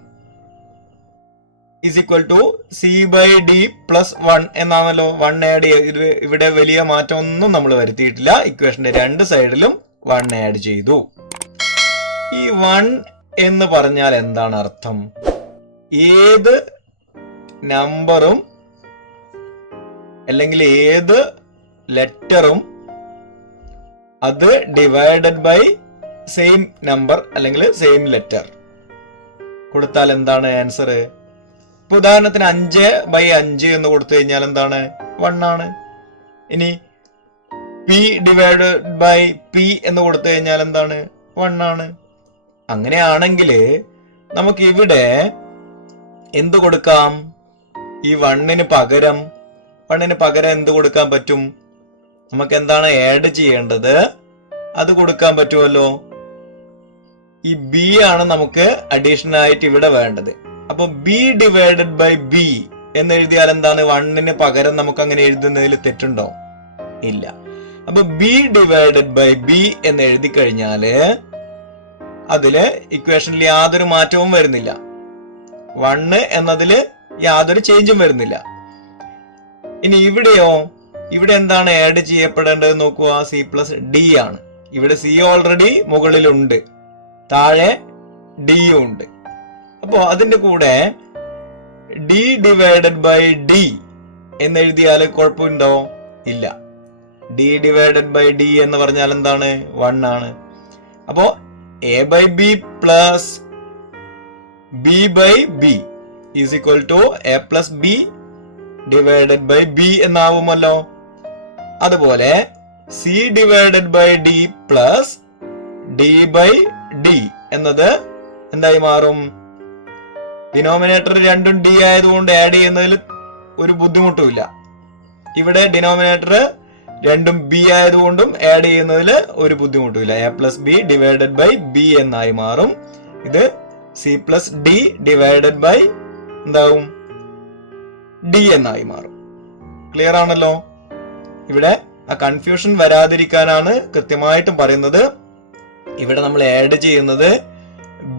is equal to C by D plus 1 എന്നാണല്ലോ. 1 ആഡ് ചെയ്ത് ഇവിടെ വലിയ മാറ്റം ഒന്നും നമ്മൾ വരുത്തിയിട്ടില്ല. ഇക്വേഷന്റെ രണ്ട് സൈഡിലും 1 ആഡ് ചെയ്തു. ഈ 1 എന്ന് പറഞ്ഞാൽ എന്താണ് അർത്ഥം? ഏത് നമ്പറും അല്ലെങ്കിൽ ഏത് ലെറ്ററും അത് ഡിവൈഡഡ് ബൈ സെയിം നമ്പർ അല്ലെങ്കിൽ സെയിം ലെറ്റർ കൊടുത്താൽ എന്താണ് ആൻസർ? ഉദാഹരണത്തിന് 5/5 എന്ന് കൊടുത്തു കഴിഞ്ഞാൽ എന്താണ്? 1 ആണ്. ഇനി പി ഡിവൈഡഡ് ബൈ പി എന്ന് കൊടുത്തു കഴിഞ്ഞാൽ എന്താണ്? 1 ആണ്. അങ്ങനെയാണെങ്കിൽ നമുക്ക് ഇവിടെ എന്ത് കൊടുക്കാം? ഈ 1ന് പകരം എന്ത് കൊടുക്കാൻ പറ്റും? നമുക്ക് എന്താണ് ആഡ് ചെയ്യേണ്ടത്? അത് കൊടുക്കാൻ പറ്റുമല്ലോ. ഈ ബി ആണ് നമുക്ക് അഡീഷണൽ ആയിട്ട് ഇവിടെ വേണ്ടത്. അപ്പൊ ബി ഡിവൈഡഡ് ബൈ ബി എന്ന് എഴുതിയാൽ എന്താണ്? 1ന് പകരം നമുക്ക് അങ്ങനെ എഴുതുന്നതിൽ തെറ്റുണ്ടോ? ഇല്ല. അപ്പൊ ബി ഡിവൈഡഡ് ബൈ ബി എന്ന് എഴുതി കഴിഞ്ഞാല് അതില് ഇക്വേഷനിൽ യാതൊരു മാറ്റവും വരുന്നില്ല. 1 എന്നതില് യാതൊരു ചേഞ്ചും വരുന്നില്ല. ഇനി ഇവിടെയോ? ഇവിടെ എന്താണ് ആഡ് ചെയ്യപ്പെടേണ്ടത് നോക്കുക. സി പ്ലസ് ഡി ആണ്. ഇവിടെ സി ഓൾറെഡി മുകളിലുണ്ട്, താഴെ ഡിയും ഉണ്ട്. അപ്പോ അതിന്റെ കൂടെ ഡി ഡിവൈഡഡ് ബൈ ഡി എന്ന് എഴുതിയാൽ കുഴപ്പമുണ്ടോ? ഇല്ല. ഡി ഡിവൈഡഡ് ബൈ ഡി എന്ന് പറഞ്ഞാൽ എന്താണ്? 1 ആണ്. അപ്പോ A by B plus B by B is equal to A plus B divided by B എന്നാവുമല്ലോ. അതുപോലെ C divided by D plus D by D എന്നത് എന്തായി മാറും? ഡിനോമിനേറ്റർ രണ്ടും ഡി ആയതുകൊണ്ട് ആഡ് ചെയ്യുന്നതിൽ ഒരു ബുദ്ധിമുട്ടുമില്ല. ഇവിടെ ഡിനോമിനേറ്റർ രണ്ടും ബി ആയതുകൊണ്ടും ആഡ് ചെയ്യുന്നതിൽ ഒരു ബുദ്ധിമുട്ടുമില്ല. A plus B divided by B എന്നായി മാറും. ഇത് C plus D divided by എന്താവും? ഡി എന്നായി മാറും. ക്ലിയർ ആണല്ലോ. ഇവിടെ ആ കൺഫ്യൂഷൻ വരാതിരിക്കാനാണ് കൃത്യമായിട്ടും പറയുന്നത്. ഇവിടെ നമ്മൾ ആഡ് ചെയ്യുന്നത്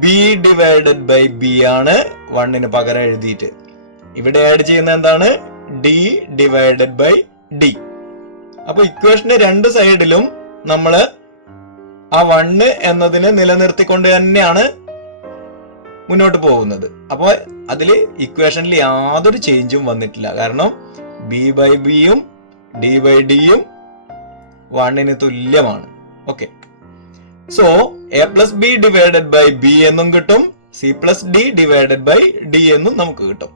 ബി ഡിവൈഡഡ് ബൈ ബി ആണ് 1ന് പകരം എഴുതിയിട്ട്. ഇവിടെ ആഡ് ചെയ്യുന്നത് എന്താണ്? D divided by D. അപ്പൊ ഇക്വേഷന്റെ രണ്ട് സൈഡിലും നമ്മള് ആ 1 എന്നതിനെ നിലനിർത്തിക്കൊണ്ട് തന്നെയാണ് മുന്നോട്ട് പോകുന്നത്. അപ്പൊ അതില് ഇക്വേഷനിൽ യാതൊരു ചേഞ്ചും വന്നിട്ടില്ല. കാരണം ബി ബൈ ബിയും ഡി ബൈ ഡിയും 1ന് തുല്യമാണ്. Okay. So A plus B divided by B എന്നും കിട്ടും, C plus D divided by D എന്നും നമുക്ക് കിട്ടും.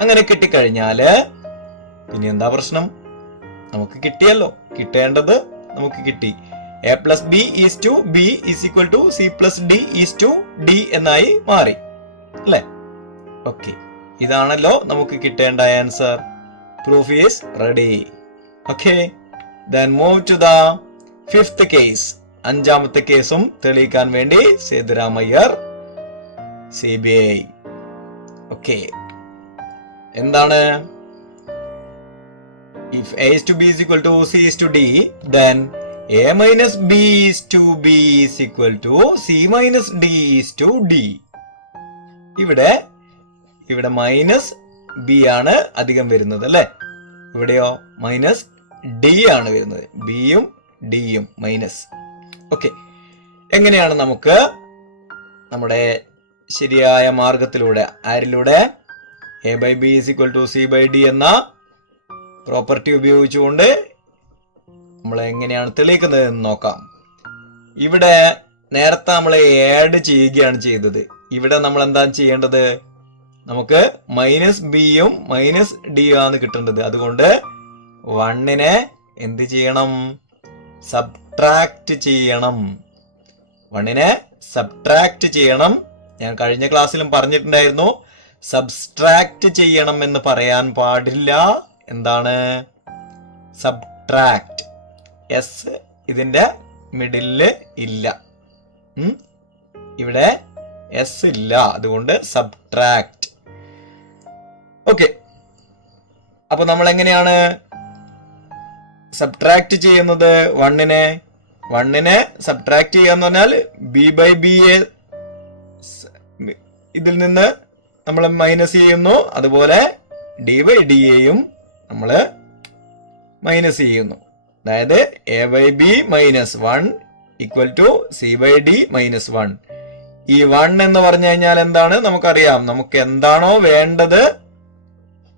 അങ്ങനെ കിട്ടിക്കഴിഞ്ഞാല് പിന്നെ എന്താ പ്രശ്നം? നമുക്ക് കിട്ടിയല്ലോ. കിട്ടേണ്ടത് നമുക്ക് കിട്ടി. A plus B is to B is equal to C plus D is to D എന്നായി മാറി അല്ലെ? ഓക്കെ. ഇതാണല്ലോ നമുക്ക് കിട്ടേണ്ട answer. Proof is ready. Okay. then move to the fifth case. അഞ്ചാമത്തെ കേസും തെളിയിക്കാൻ വേണ്ടി സേതുരാമയ്യർ CBI. ഓക്കെ. എന്താണ്? if a is to b is equal to c is to d, then a minus b is to b is equal to c minus d is to d. ഇവിടെ minus B ആണ് അധികം വരുന്നത് അല്ലെ? ഇവിടെയോ minus D ആണ് വരുന്നത്. ബിയും ഡിയും മൈനസ്. ഓക്കെ. എങ്ങനെയാണ് നമുക്ക് നമ്മുടെ ശരിയായ മാർഗത്തിലൂടെ ആരിലൂടെ A by B is equal to C by D എന്ന പ്രോപ്പർട്ടി ഉപയോഗിച്ചുകൊണ്ട് നമ്മൾ എങ്ങനെയാണ് തെളിയിക്കുന്നത് എന്ന് നോക്കാം. ഇവിടെ നേരത്തെ നമ്മൾ ആഡ് ചെയ്യുകയാണ് ചെയ്തത്. ഇവിടെ നമ്മൾ എന്താ ചെയ്യേണ്ടത്? നമുക്ക് മൈനസ് ബിയും മൈനസ് ഡിയും ആണ് കിട്ടേണ്ടത്. അതുകൊണ്ട് 1നെ എന്ത് ചെയ്യണം? സബ്ട്രാക്ട് ചെയ്യണം. 1നെ സബ്ട്രാക്ട് ചെയ്യണം. ഞാൻ കഴിഞ്ഞ ക്ലാസ്സിലും പറഞ്ഞിട്ടുണ്ടായിരുന്നു, സബ്സ്ട്രാക്ട് ചെയ്യണം എന്ന് പറയാൻ പാടില്ല. എന്താണ്? സബ്ട്രാക്ട്. എസ് ഇതിന്റെ മിഡില് ഇല്ല. ഇവിടെ എസ് ഇല്ല. അതുകൊണ്ട് സബ്ട്രാക്ട്. ഓക്കെ. അപ്പൊ നമ്മൾ എങ്ങനെയാണ് സബ്ട്രാക്ട് ചെയ്യുന്നത്? 1നെ സബ്ട്രാക്ട് ചെയ്യാന്ന് പറഞ്ഞാൽ ബി ബൈ ബിയെ ഇതിൽ നിന്ന് നമ്മൾ മൈനസ് ചെയ്യുന്നു, അതുപോലെ ഡി ബൈ ഡി യെയും നമ്മൾ മൈനസ് ചെയ്യുന്നു. അതായത് A by B minus 1 equal to C by D minus 1. ഈ 1 എന്ന് പറഞ്ഞു കഴിഞ്ഞാൽ എന്താണ് നമുക്കറിയാം. നമുക്ക് എന്താണോ വേണ്ടത്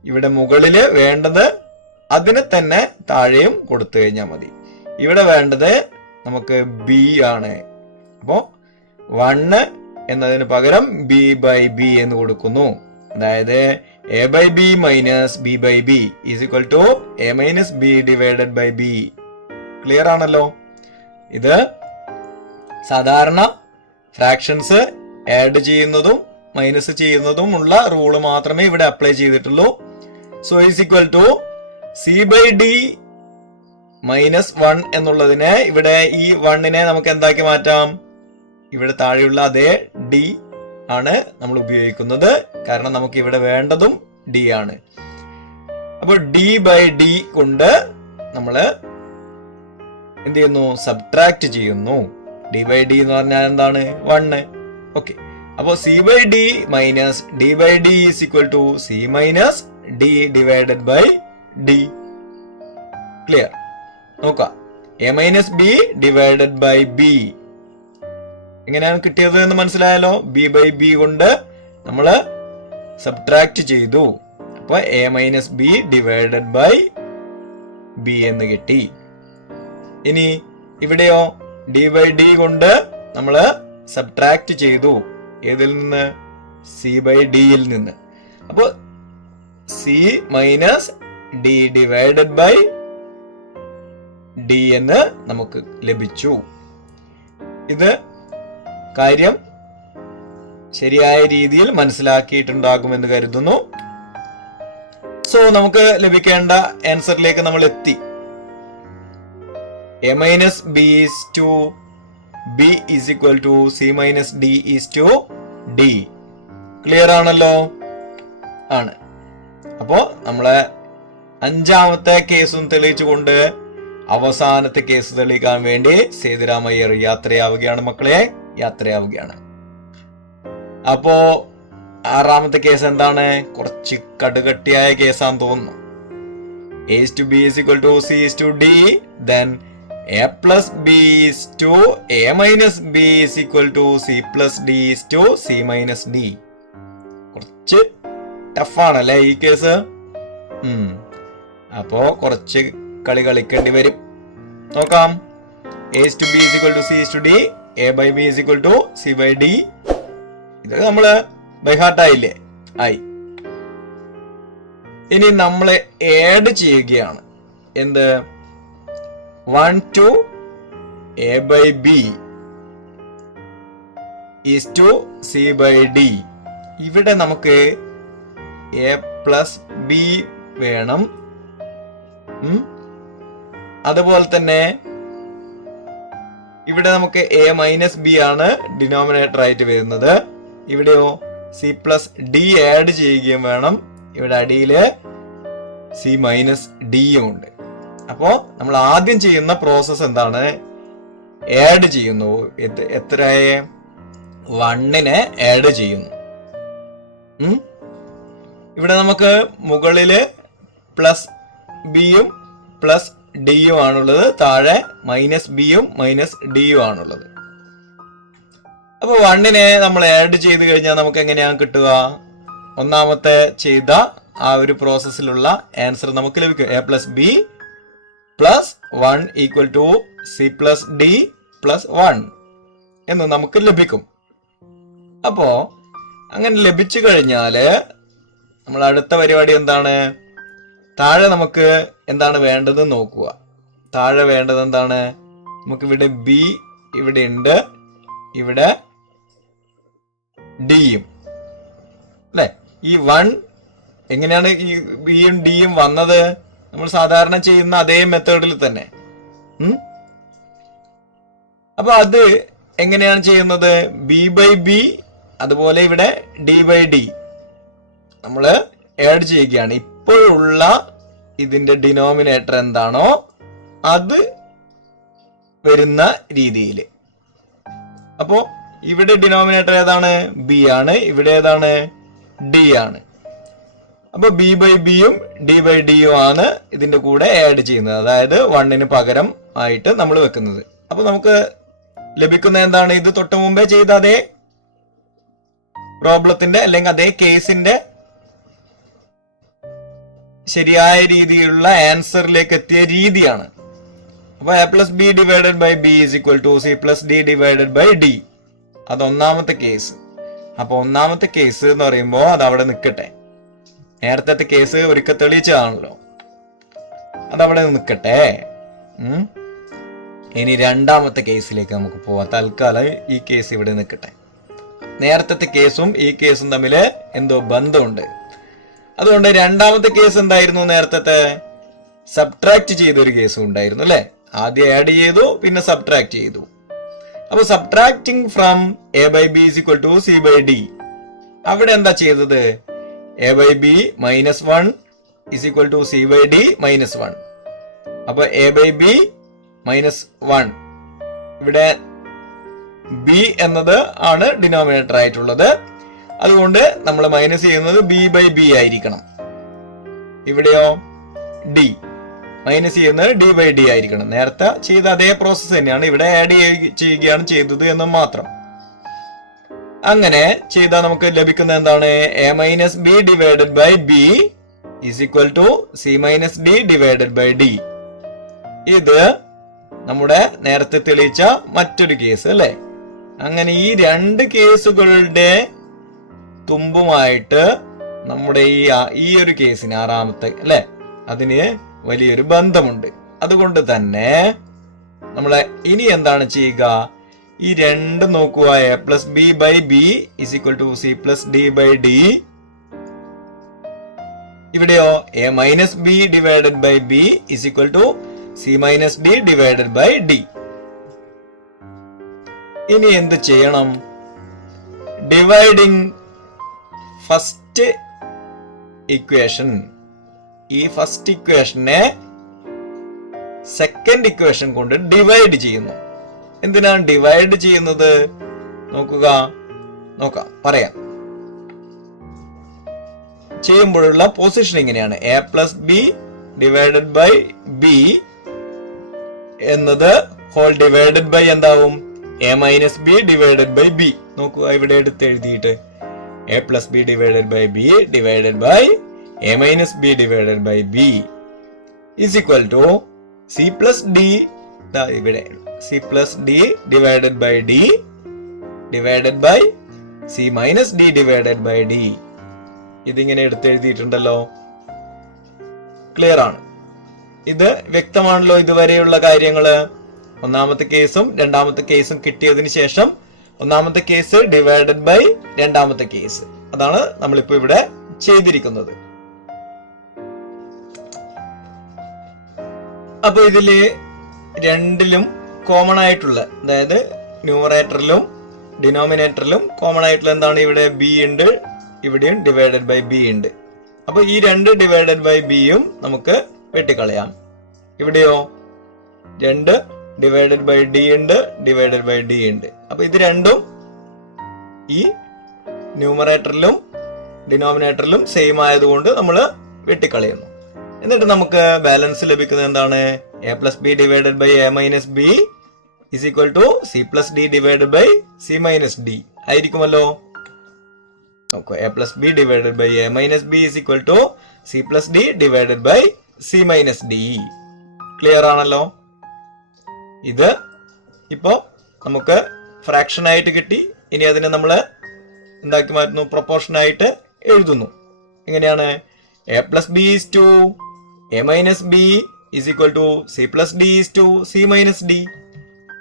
ഇവിടെ മുകളില് വേണ്ടത് അതിന് തന്നെ താഴെയും കൊടുത്തു കഴിഞ്ഞാൽ മതി. ഇവിടെ വേണ്ടത് നമുക്ക് ബി ആണ്. അപ്പോ 1 എന്നതിന് പകരം ബി ബൈ ബി എന്ന് കൊടുക്കുന്നു. അതായത് A by B minus B by B is equal to A minus B divided by B. Clear ആണല്ലോ. ഇത് സാധാരണ ഫ്രാക്ഷൻസ് ആഡ് ചെയ്യുന്നതും മൈനസ് ചെയ്യുന്നതും ഉള്ള റൂള് മാത്രമേ ഇവിടെ അപ്ലൈ ചെയ്തിട്ടുള്ളൂ. So is equal to C by D minus 1 എന്നുള്ളതിനെ ഇവിടെ ഈ 1നെ നമുക്ക് എന്താക്കി മാറ്റാം? ഇവിടെ താഴെയുള്ള അതേ ഡി ആണ് നമ്മൾ ഉപയോഗിക്കുന്നത്. കാരണം നമുക്ക് ഇവിടെ വേണ്ടതും ഡി ആണ്. അപ്പോൾ ഡി ബൈ ഡി കൊണ്ട് നമ്മൾ എന്ത് ചെയ്യുന്നു? സബ്ട്രാക്ട് ചെയ്യുന്നു. ഡി ബൈ ഡി എന്ന് പറഞ്ഞാൽ എന്താണ്? 1. ഓക്കെ. അപ്പോൾ C by D minus D by D is equal to C minus D divided by D. Clear? നോക്കാം. A minus B divided by B എങ്ങനെയാണ് കിട്ടിയത് എന്ന് മനസ്സിലായല്ലോ. ബി ബൈ ബി കൊണ്ട് നമ്മൾ സബ്ട്രാക്ട് ചെയ്തു. അപ്പൊ A minus B divided by B എന്ന് കിട്ടി. ഇനി ഇവിടെയോ ഡി ബൈ ഡി കൊണ്ട് നമ്മൾ സബ്ട്രാക്ട് ചെയ്തു. ഏതിൽ നിന്ന്? സി ബൈ ഡിയിൽ നിന്ന്. അപ്പൊ C minus D divided by D എന്ന് നമുക്ക് ലഭിച്ചു. ഇത് കാര്യം ശരിയായ രീതിയിൽ മനസ്സിലാക്കിയിട്ടുണ്ടാകുമെന്ന് കരുതുന്നു. സോ നമുക്ക് ലഭിക്കേണ്ട ആൻസറിലേക്ക് നമ്മൾ എത്തി. A minus B is to B is equal to C minus D is to D. Clear ആണല്ലോ? ആണ്. അപ്പോ നമ്മളെ 5ാമത്തെ കേസും തെളിയിച്ചുകൊണ്ട് അവസാനത്തെ കേസ് തെളിയിക്കാൻ വേണ്ടി സേതുരാമയ്യർ യാത്രയാവുകയാണ് മക്കളെ, യാത്രയാവുകയാണ്. അപ്പോ 6ാമത്തെ കേസ് എന്താണ്? കുറച്ച് കടുകട്ടിയായ കേസാന്ന് തോന്നുന്നു. A is to B is equal to C is to D, then A plus B is to A minus B is equal to C plus D is to C minus D. കുറച്ച് ടഫാണല്ലേ ഈ case. അപ്പോ കുറച്ച് കളി കളിക്കേണ്ടി വരും. നോക്കാം. A is to B is equal to C is to D, A by B is equal to C by D. ഇത് നമ്മള് by heart ആയില്ലേ? ആയി. ഇനി നമ്മൾ ആഡ് ചെയ്യുകയാണ്. എന്ത്? 1 to A by B is to C by D. ഇവിടെ നമുക്ക് A plus B വേണം. അതുപോലെ തന്നെ ഇവിടെ നമുക്ക് A മൈനസ് ബി ആണ് ഡിനോമിനേറ്റർ ആയിട്ട് വരുന്നത്. ഇവിടെയോ സി പ്ലസ് ഡി ആഡ് ചെയ്യുകയും വേണം. ഇവിടെ അടിയില് സി മൈനസ് ഡിയും ഉണ്ട്. അപ്പോ നമ്മൾ ആദ്യം ചെയ്യുന്ന പ്രോസസ് എന്താണ്? ആഡ് ചെയ്യുന്നു. എത്രയെ? 1നെ ആഡ് ചെയ്യുന്നു. ഇവിടെ നമുക്ക് മുകളില് പ്ലസ് ബിയും പ്ലസ് ഡിയും ആണുള്ളത്, താഴെ മൈനസ് ബിയും മൈനസ് ഡിയും ആണുള്ളത്. അപ്പൊ 1നെ നമ്മൾ ആഡ് ചെയ്ത് കഴിഞ്ഞാൽ നമുക്ക് എങ്ങനെയാണ് കിട്ടുക? ഒന്നാമത്തെ ചെയ്ത ആ ഒരു പ്രോസസ്സിലുള്ള ആൻസർ നമുക്ക് ലഭിക്കും. A plus B plus 1 equal to C plus D plus 1 എന്ന് നമുക്ക് ലഭിക്കും. അപ്പോ അങ്ങനെ ലഭിച്ചു കഴിഞ്ഞാല് നമ്മൾ അടുത്ത പരിപാടി എന്താണ്? താഴെ നമുക്ക് എന്താണ് വേണ്ടത് നോക്കുക. താഴെ വേണ്ടത് എന്താണ്? നമുക്കിവിടെ ബി ഇവിടെ ഉണ്ട്, ഇവിടെ ഡിയും അല്ലെ. ഈ 1 എങ്ങനെയാണ് ഈ ബിയും ഡിയും വന്നത്? നമ്മൾ സാധാരണ ചെയ്യുന്ന അതേ മെത്തേഡിൽ തന്നെ. അപ്പൊ അത് എങ്ങനെയാണ് ചെയ്യുന്നത്? ബി ബൈ ബി അതുപോലെ ഇവിടെ ഡി ബൈ ഡി നമ്മൾ ആഡ് ചെയ്യുകയാണ്. ഇപ്പോഴുള്ള ഇതിന്റെ ഡിനോമിനേറ്റർ എന്താണോ അത് വരുന്ന രീതിയിൽ. അപ്പോ ഇവിടെ ഡിനോമിനേറ്റർ ഏതാണ്? ബി ആണ്. ഇവിടെ ഏതാണ്? ഡി ആണ്. അപ്പൊ ബി ബൈ ബിയും ഡി ബൈ ഡിയും ആണ് ഇതിന്റെ കൂടെ ആഡ് ചെയ്യുന്നത്, അതായത് 1ന് പകരം ആയിട്ട് നമ്മൾ വെക്കുന്നത്. അപ്പൊ നമുക്ക് ലഭിക്കുന്ന എന്താണ്? ഇത് തൊട്ട് മുമ്പേ ചെയ്ത അതേ പ്രോബ്ലത്തിന്റെ അല്ലെങ്കിൽ അതേ കേസിന്റെ ശരിയായ രീതിയിലുള്ള ആൻസറിലേക്ക് എത്തിയ രീതിയാണ്. അപ്പൊ A plus B divided by B is equal to C plus D divided by D. അത് ഒന്നാമത്തെ കേസ്. അപ്പൊ ഒന്നാമത്തെ കേസ് എന്ന് പറയുമ്പോൾ അത് അവിടെ നിൽക്കട്ടെ. നേരത്തെ കേസ് ഒരിക്കൽ തെളിയിച്ചതാണല്ലോ, അതവിടെ നിൽക്കട്ടെ. ഇനി രണ്ടാമത്തെ കേസിലേക്ക് നമുക്ക് പോവാം. തൽക്കാലം ഈ കേസ് ഇവിടെ നിൽക്കട്ടെ. നേരത്തെ കേസും ഈ കേസും തമ്മിൽ എന്തോ ബന്ധമുണ്ട്. അതുകൊണ്ട് രണ്ടാമത്തെ കേസ് എന്തായിരുന്നു? നേരത്തെ സബ്ട്രാക്ട് ചെയ്തൊരു കേസും ഉണ്ടായിരുന്നു അല്ലെ? ആദ്യം ആഡ് ചെയ്തു, പിന്നെ സബ്ട്രാക്ട് ചെയ്തു. അപ്പൊ subtracting from A by B is equal to C by D. അവിടെ എന്താ ചെയ്തത്? A by B minus 1 is equal to C by D minus 1. അപ്പൊ എ ബൈ ബി മൈനസ് 1, ഇവിടെ ബി എന്നത് ആണ് ഡിനോമിനേറ്റർ ആയിട്ടുള്ളത്. അതുകൊണ്ട് നമ്മൾ മൈനസ് ചെയ്യുന്നത് ബി ബൈ ബി ആയിരിക്കണം. ഇവിടെയോ ഡി മൈനസ് ചെയ്യുന്നത് ഡി ബൈ ഡി ആയിരിക്കണം. നേരത്തെ ചെയ്ത അതേ പ്രോസസ് തന്നെയാണ്, ഇവിടെ ആഡ് ചെയ്യുകയാണ് ചെയ്തത് എന്ന് മാത്രം. അങ്ങനെ ചെയ്താൽ നമുക്ക് ലഭിക്കുന്ന എന്താണ്? A minus B divided by B is equal to C minus D divided by D. ഇത് നമ്മുടെ നേരത്തെ തെളിയിച്ച മറ്റൊരു കേസ് അല്ലെ? അങ്ങനെ ഈ രണ്ട് കേസുകളുടെ തുമ്പുമായിട്ട് നമ്മുടെ ഈ ഒരു കേസിന് ആറാമത്തെ അല്ലെ, അതിന് വലിയൊരു ബന്ധമുണ്ട്. അതുകൊണ്ട് തന്നെ നമ്മളെ ഇനി എന്താണ് ചെയ്യുക? ഈ രണ്ട് നോക്കുക. A plus B by B is equal to C plus D by D. ഇവിടെയോ A minus B divided by B is equal to C minus D divided by D. ഇനി എന്ത് ചെയ്യണം? ഡിവൈഡിങ് ഫസ്റ്റ് ഇക്വേഷൻ, ഈ first ഇക്വേഷനെ second equation കൊണ്ട് divide ചെയ്യുന്നു. എന്തിനാണ് divide ചെയ്യുന്നത്? നോക്കാം പറയാം. ചെയ്യുമ്പോഴുള്ള പൊസിഷൻ ഇങ്ങനെയാണ്. A plus B divided by B എന്നത് ഹോൾ ഡിവൈഡഡ് ബൈ എന്താവും? A minus B divided by B. നോക്കുക, ഇവിടെ എടുത്ത് എഴുതിയിട്ട് A plus B divided by B divided by A minus B divided by B is equal to C plus D. ഇവിടെ C plus D divided by D divided by C minus D divided by D. ഇതിങ്ങനെ എടുത്ത് എഴുതിയിട്ടുണ്ടല്ലോ. Clear ആണ്? ഇത് വ്യക്തമാണല്ലോ ഇതുവരെയുള്ള കാര്യങ്ങള്. ഒന്നാമത്തെ കേസും രണ്ടാമത്തെ കേസും കിട്ടിയതിന് ശേഷം ഒന്നാമത്തെ കേസ് ഡിവൈഡഡ് ബൈ രണ്ടാമത്തെ കേസ്, അതാണ് നമ്മളിപ്പോ ഇവിടെ ചെയ്തിരിക്കുന്നത്. അപ്പൊ ഇതില് രണ്ടിലും കോമൺ ആയിട്ടുള്ള, അതായത് ന്യൂമറേറ്ററിലും ഡിനോമിനേറ്ററിലും കോമൺ ആയിട്ടുള്ള എന്താണ്? ഇവിടെ ബി ഉണ്ട്, ഇവിടെയും ഡിവൈഡഡ് ബൈ ബി ഉണ്ട്. അപ്പൊ ഈ രണ്ട് ഡിവൈഡഡ് ബൈ ബിയും നമുക്ക് വെട്ടിക്കളയാം. ഇവിടെയോ 2 ഡിവൈഡഡ് ബൈ ഡി ഉണ്ട്, ഡിവൈഡഡ് ബൈ ഡി ഉണ്ട്. അപ്പൊ ഇത് രണ്ടും ഈ ന്യൂമറേറ്ററിലും ഡിനോമിനേറ്ററിലും സെയിം ആയതുകൊണ്ട് നമ്മൾ വെട്ടിക്കളയുന്നു. എന്നിട്ട് നമുക്ക് ബാലൻസ് ലഭിക്കുന്നത് എന്താണ്? A plus B divided by A minus B is equal to C plus D divided by C minus D ആയിരിക്കുമല്ലോ. നോക്കൂ, A plus B divided by A minus B is equal to C plus D divided by C minus D. Clear ആണല്ലോ? ഇത് ഇപ്പോ നമുക്ക് fraction ആയിട്ട് കിട്ടി. ഇനി അതിനെ നമ്മൾ എന്താക്കി മാറ്റുന്നു? പ്രൊപ്പോർഷൻ ആയിട്ട് എഴുതുന്നു. എങ്ങനെയാണ്? A plus B is to A minus B is equal to C plus D is to C minus D.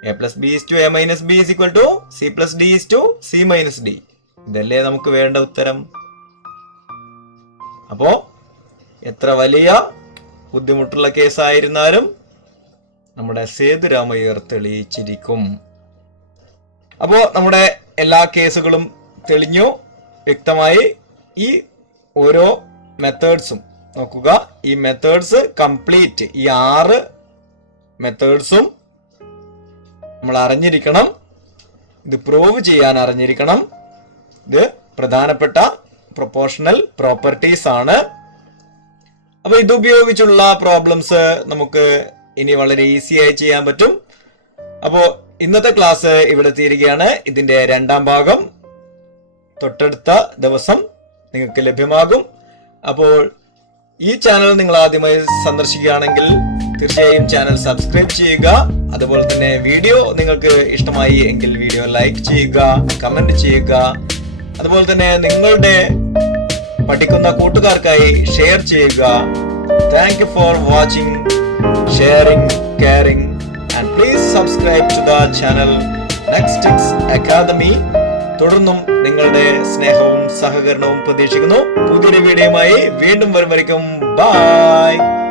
A plus B is to A minus B is equal to C plus D is to C minus D. ഇതല്ലേ നമുക്ക് വേണ്ട ഉത്തരം. അപ്പോ എത്ര വലിയ ബുദ്ധിമുട്ടുള്ള കേസായിരുന്നാലും നമ്മുടെ സേതുരാമയ്യർ തെളിയിച്ചിരിക്കും. അപ്പോ നമ്മുടെ എല്ലാ കേസുകളും തെളിഞ്ഞു വ്യക്തമായി. ഈ ഓരോ മെത്തേഡ്സും നോക്കുക. ഈ മെത്തേഡ്സ് കംപ്ലീറ്റ്, ഈ 6 മെത്തേഡ്സും നമ്മൾ അറിഞ്ഞിരിക്കണം. ഇത് പ്രൂവ് ചെയ്യാൻ അറിഞ്ഞിരിക്കണം. ഇത് പ്രധാനപ്പെട്ട പ്രൊപ്പോർഷണൽ പ്രോപ്പർട്ടീസ് ആണ്. അപ്പൊ ഇതുപയോഗിച്ചുള്ള പ്രോബ്ലംസ് നമുക്ക് ഇനി വളരെ ഈസി ആയി ചെയ്യാൻ പറ്റും. അപ്പോൾ ഇന്നത്തെ ക്ലാസ് ഇവിടെ എത്തിയിരിക്കുകയാണ്. ഇതിന്റെ രണ്ടാം ഭാഗം തൊട്ടടുത്ത ദിവസം നിങ്ങൾക്ക് ലഭ്യമാകും. അപ്പോൾ ഈ ചാനൽ നിങ്ങൾ ആദ്യമായി സന്ദർശിക്കുകയാണെങ്കിൽ തീർച്ചയായും ചാനൽ സബ്സ്ക്രൈബ് ചെയ്യുക. അതുപോലെ തന്നെ വീഡിയോ നിങ്ങൾക്ക് ഇഷ്ടമായി എങ്കിൽ വീഡിയോ ലൈക്ക് ചെയ്യുക, കമന്റ് ചെയ്യുക. അതുപോലെ തന്നെ നിങ്ങളുടെ പഠിക്കുന്ന കൂട്ടുകാർക്കായി ഷെയർ ചെയ്യുക. Thank you for watching, sharing, caring and please subscribe to the channel Next Academy. തുടർന്നും നിങ്ങളുടെ സ്നേഹവും സഹകരണവും പ്രതീക്ഷിക്കുന്നു. പുതിയൊരു വീഡിയോയുമായി വീണ്ടും വരും വരയ്ക്കും. ബൈ.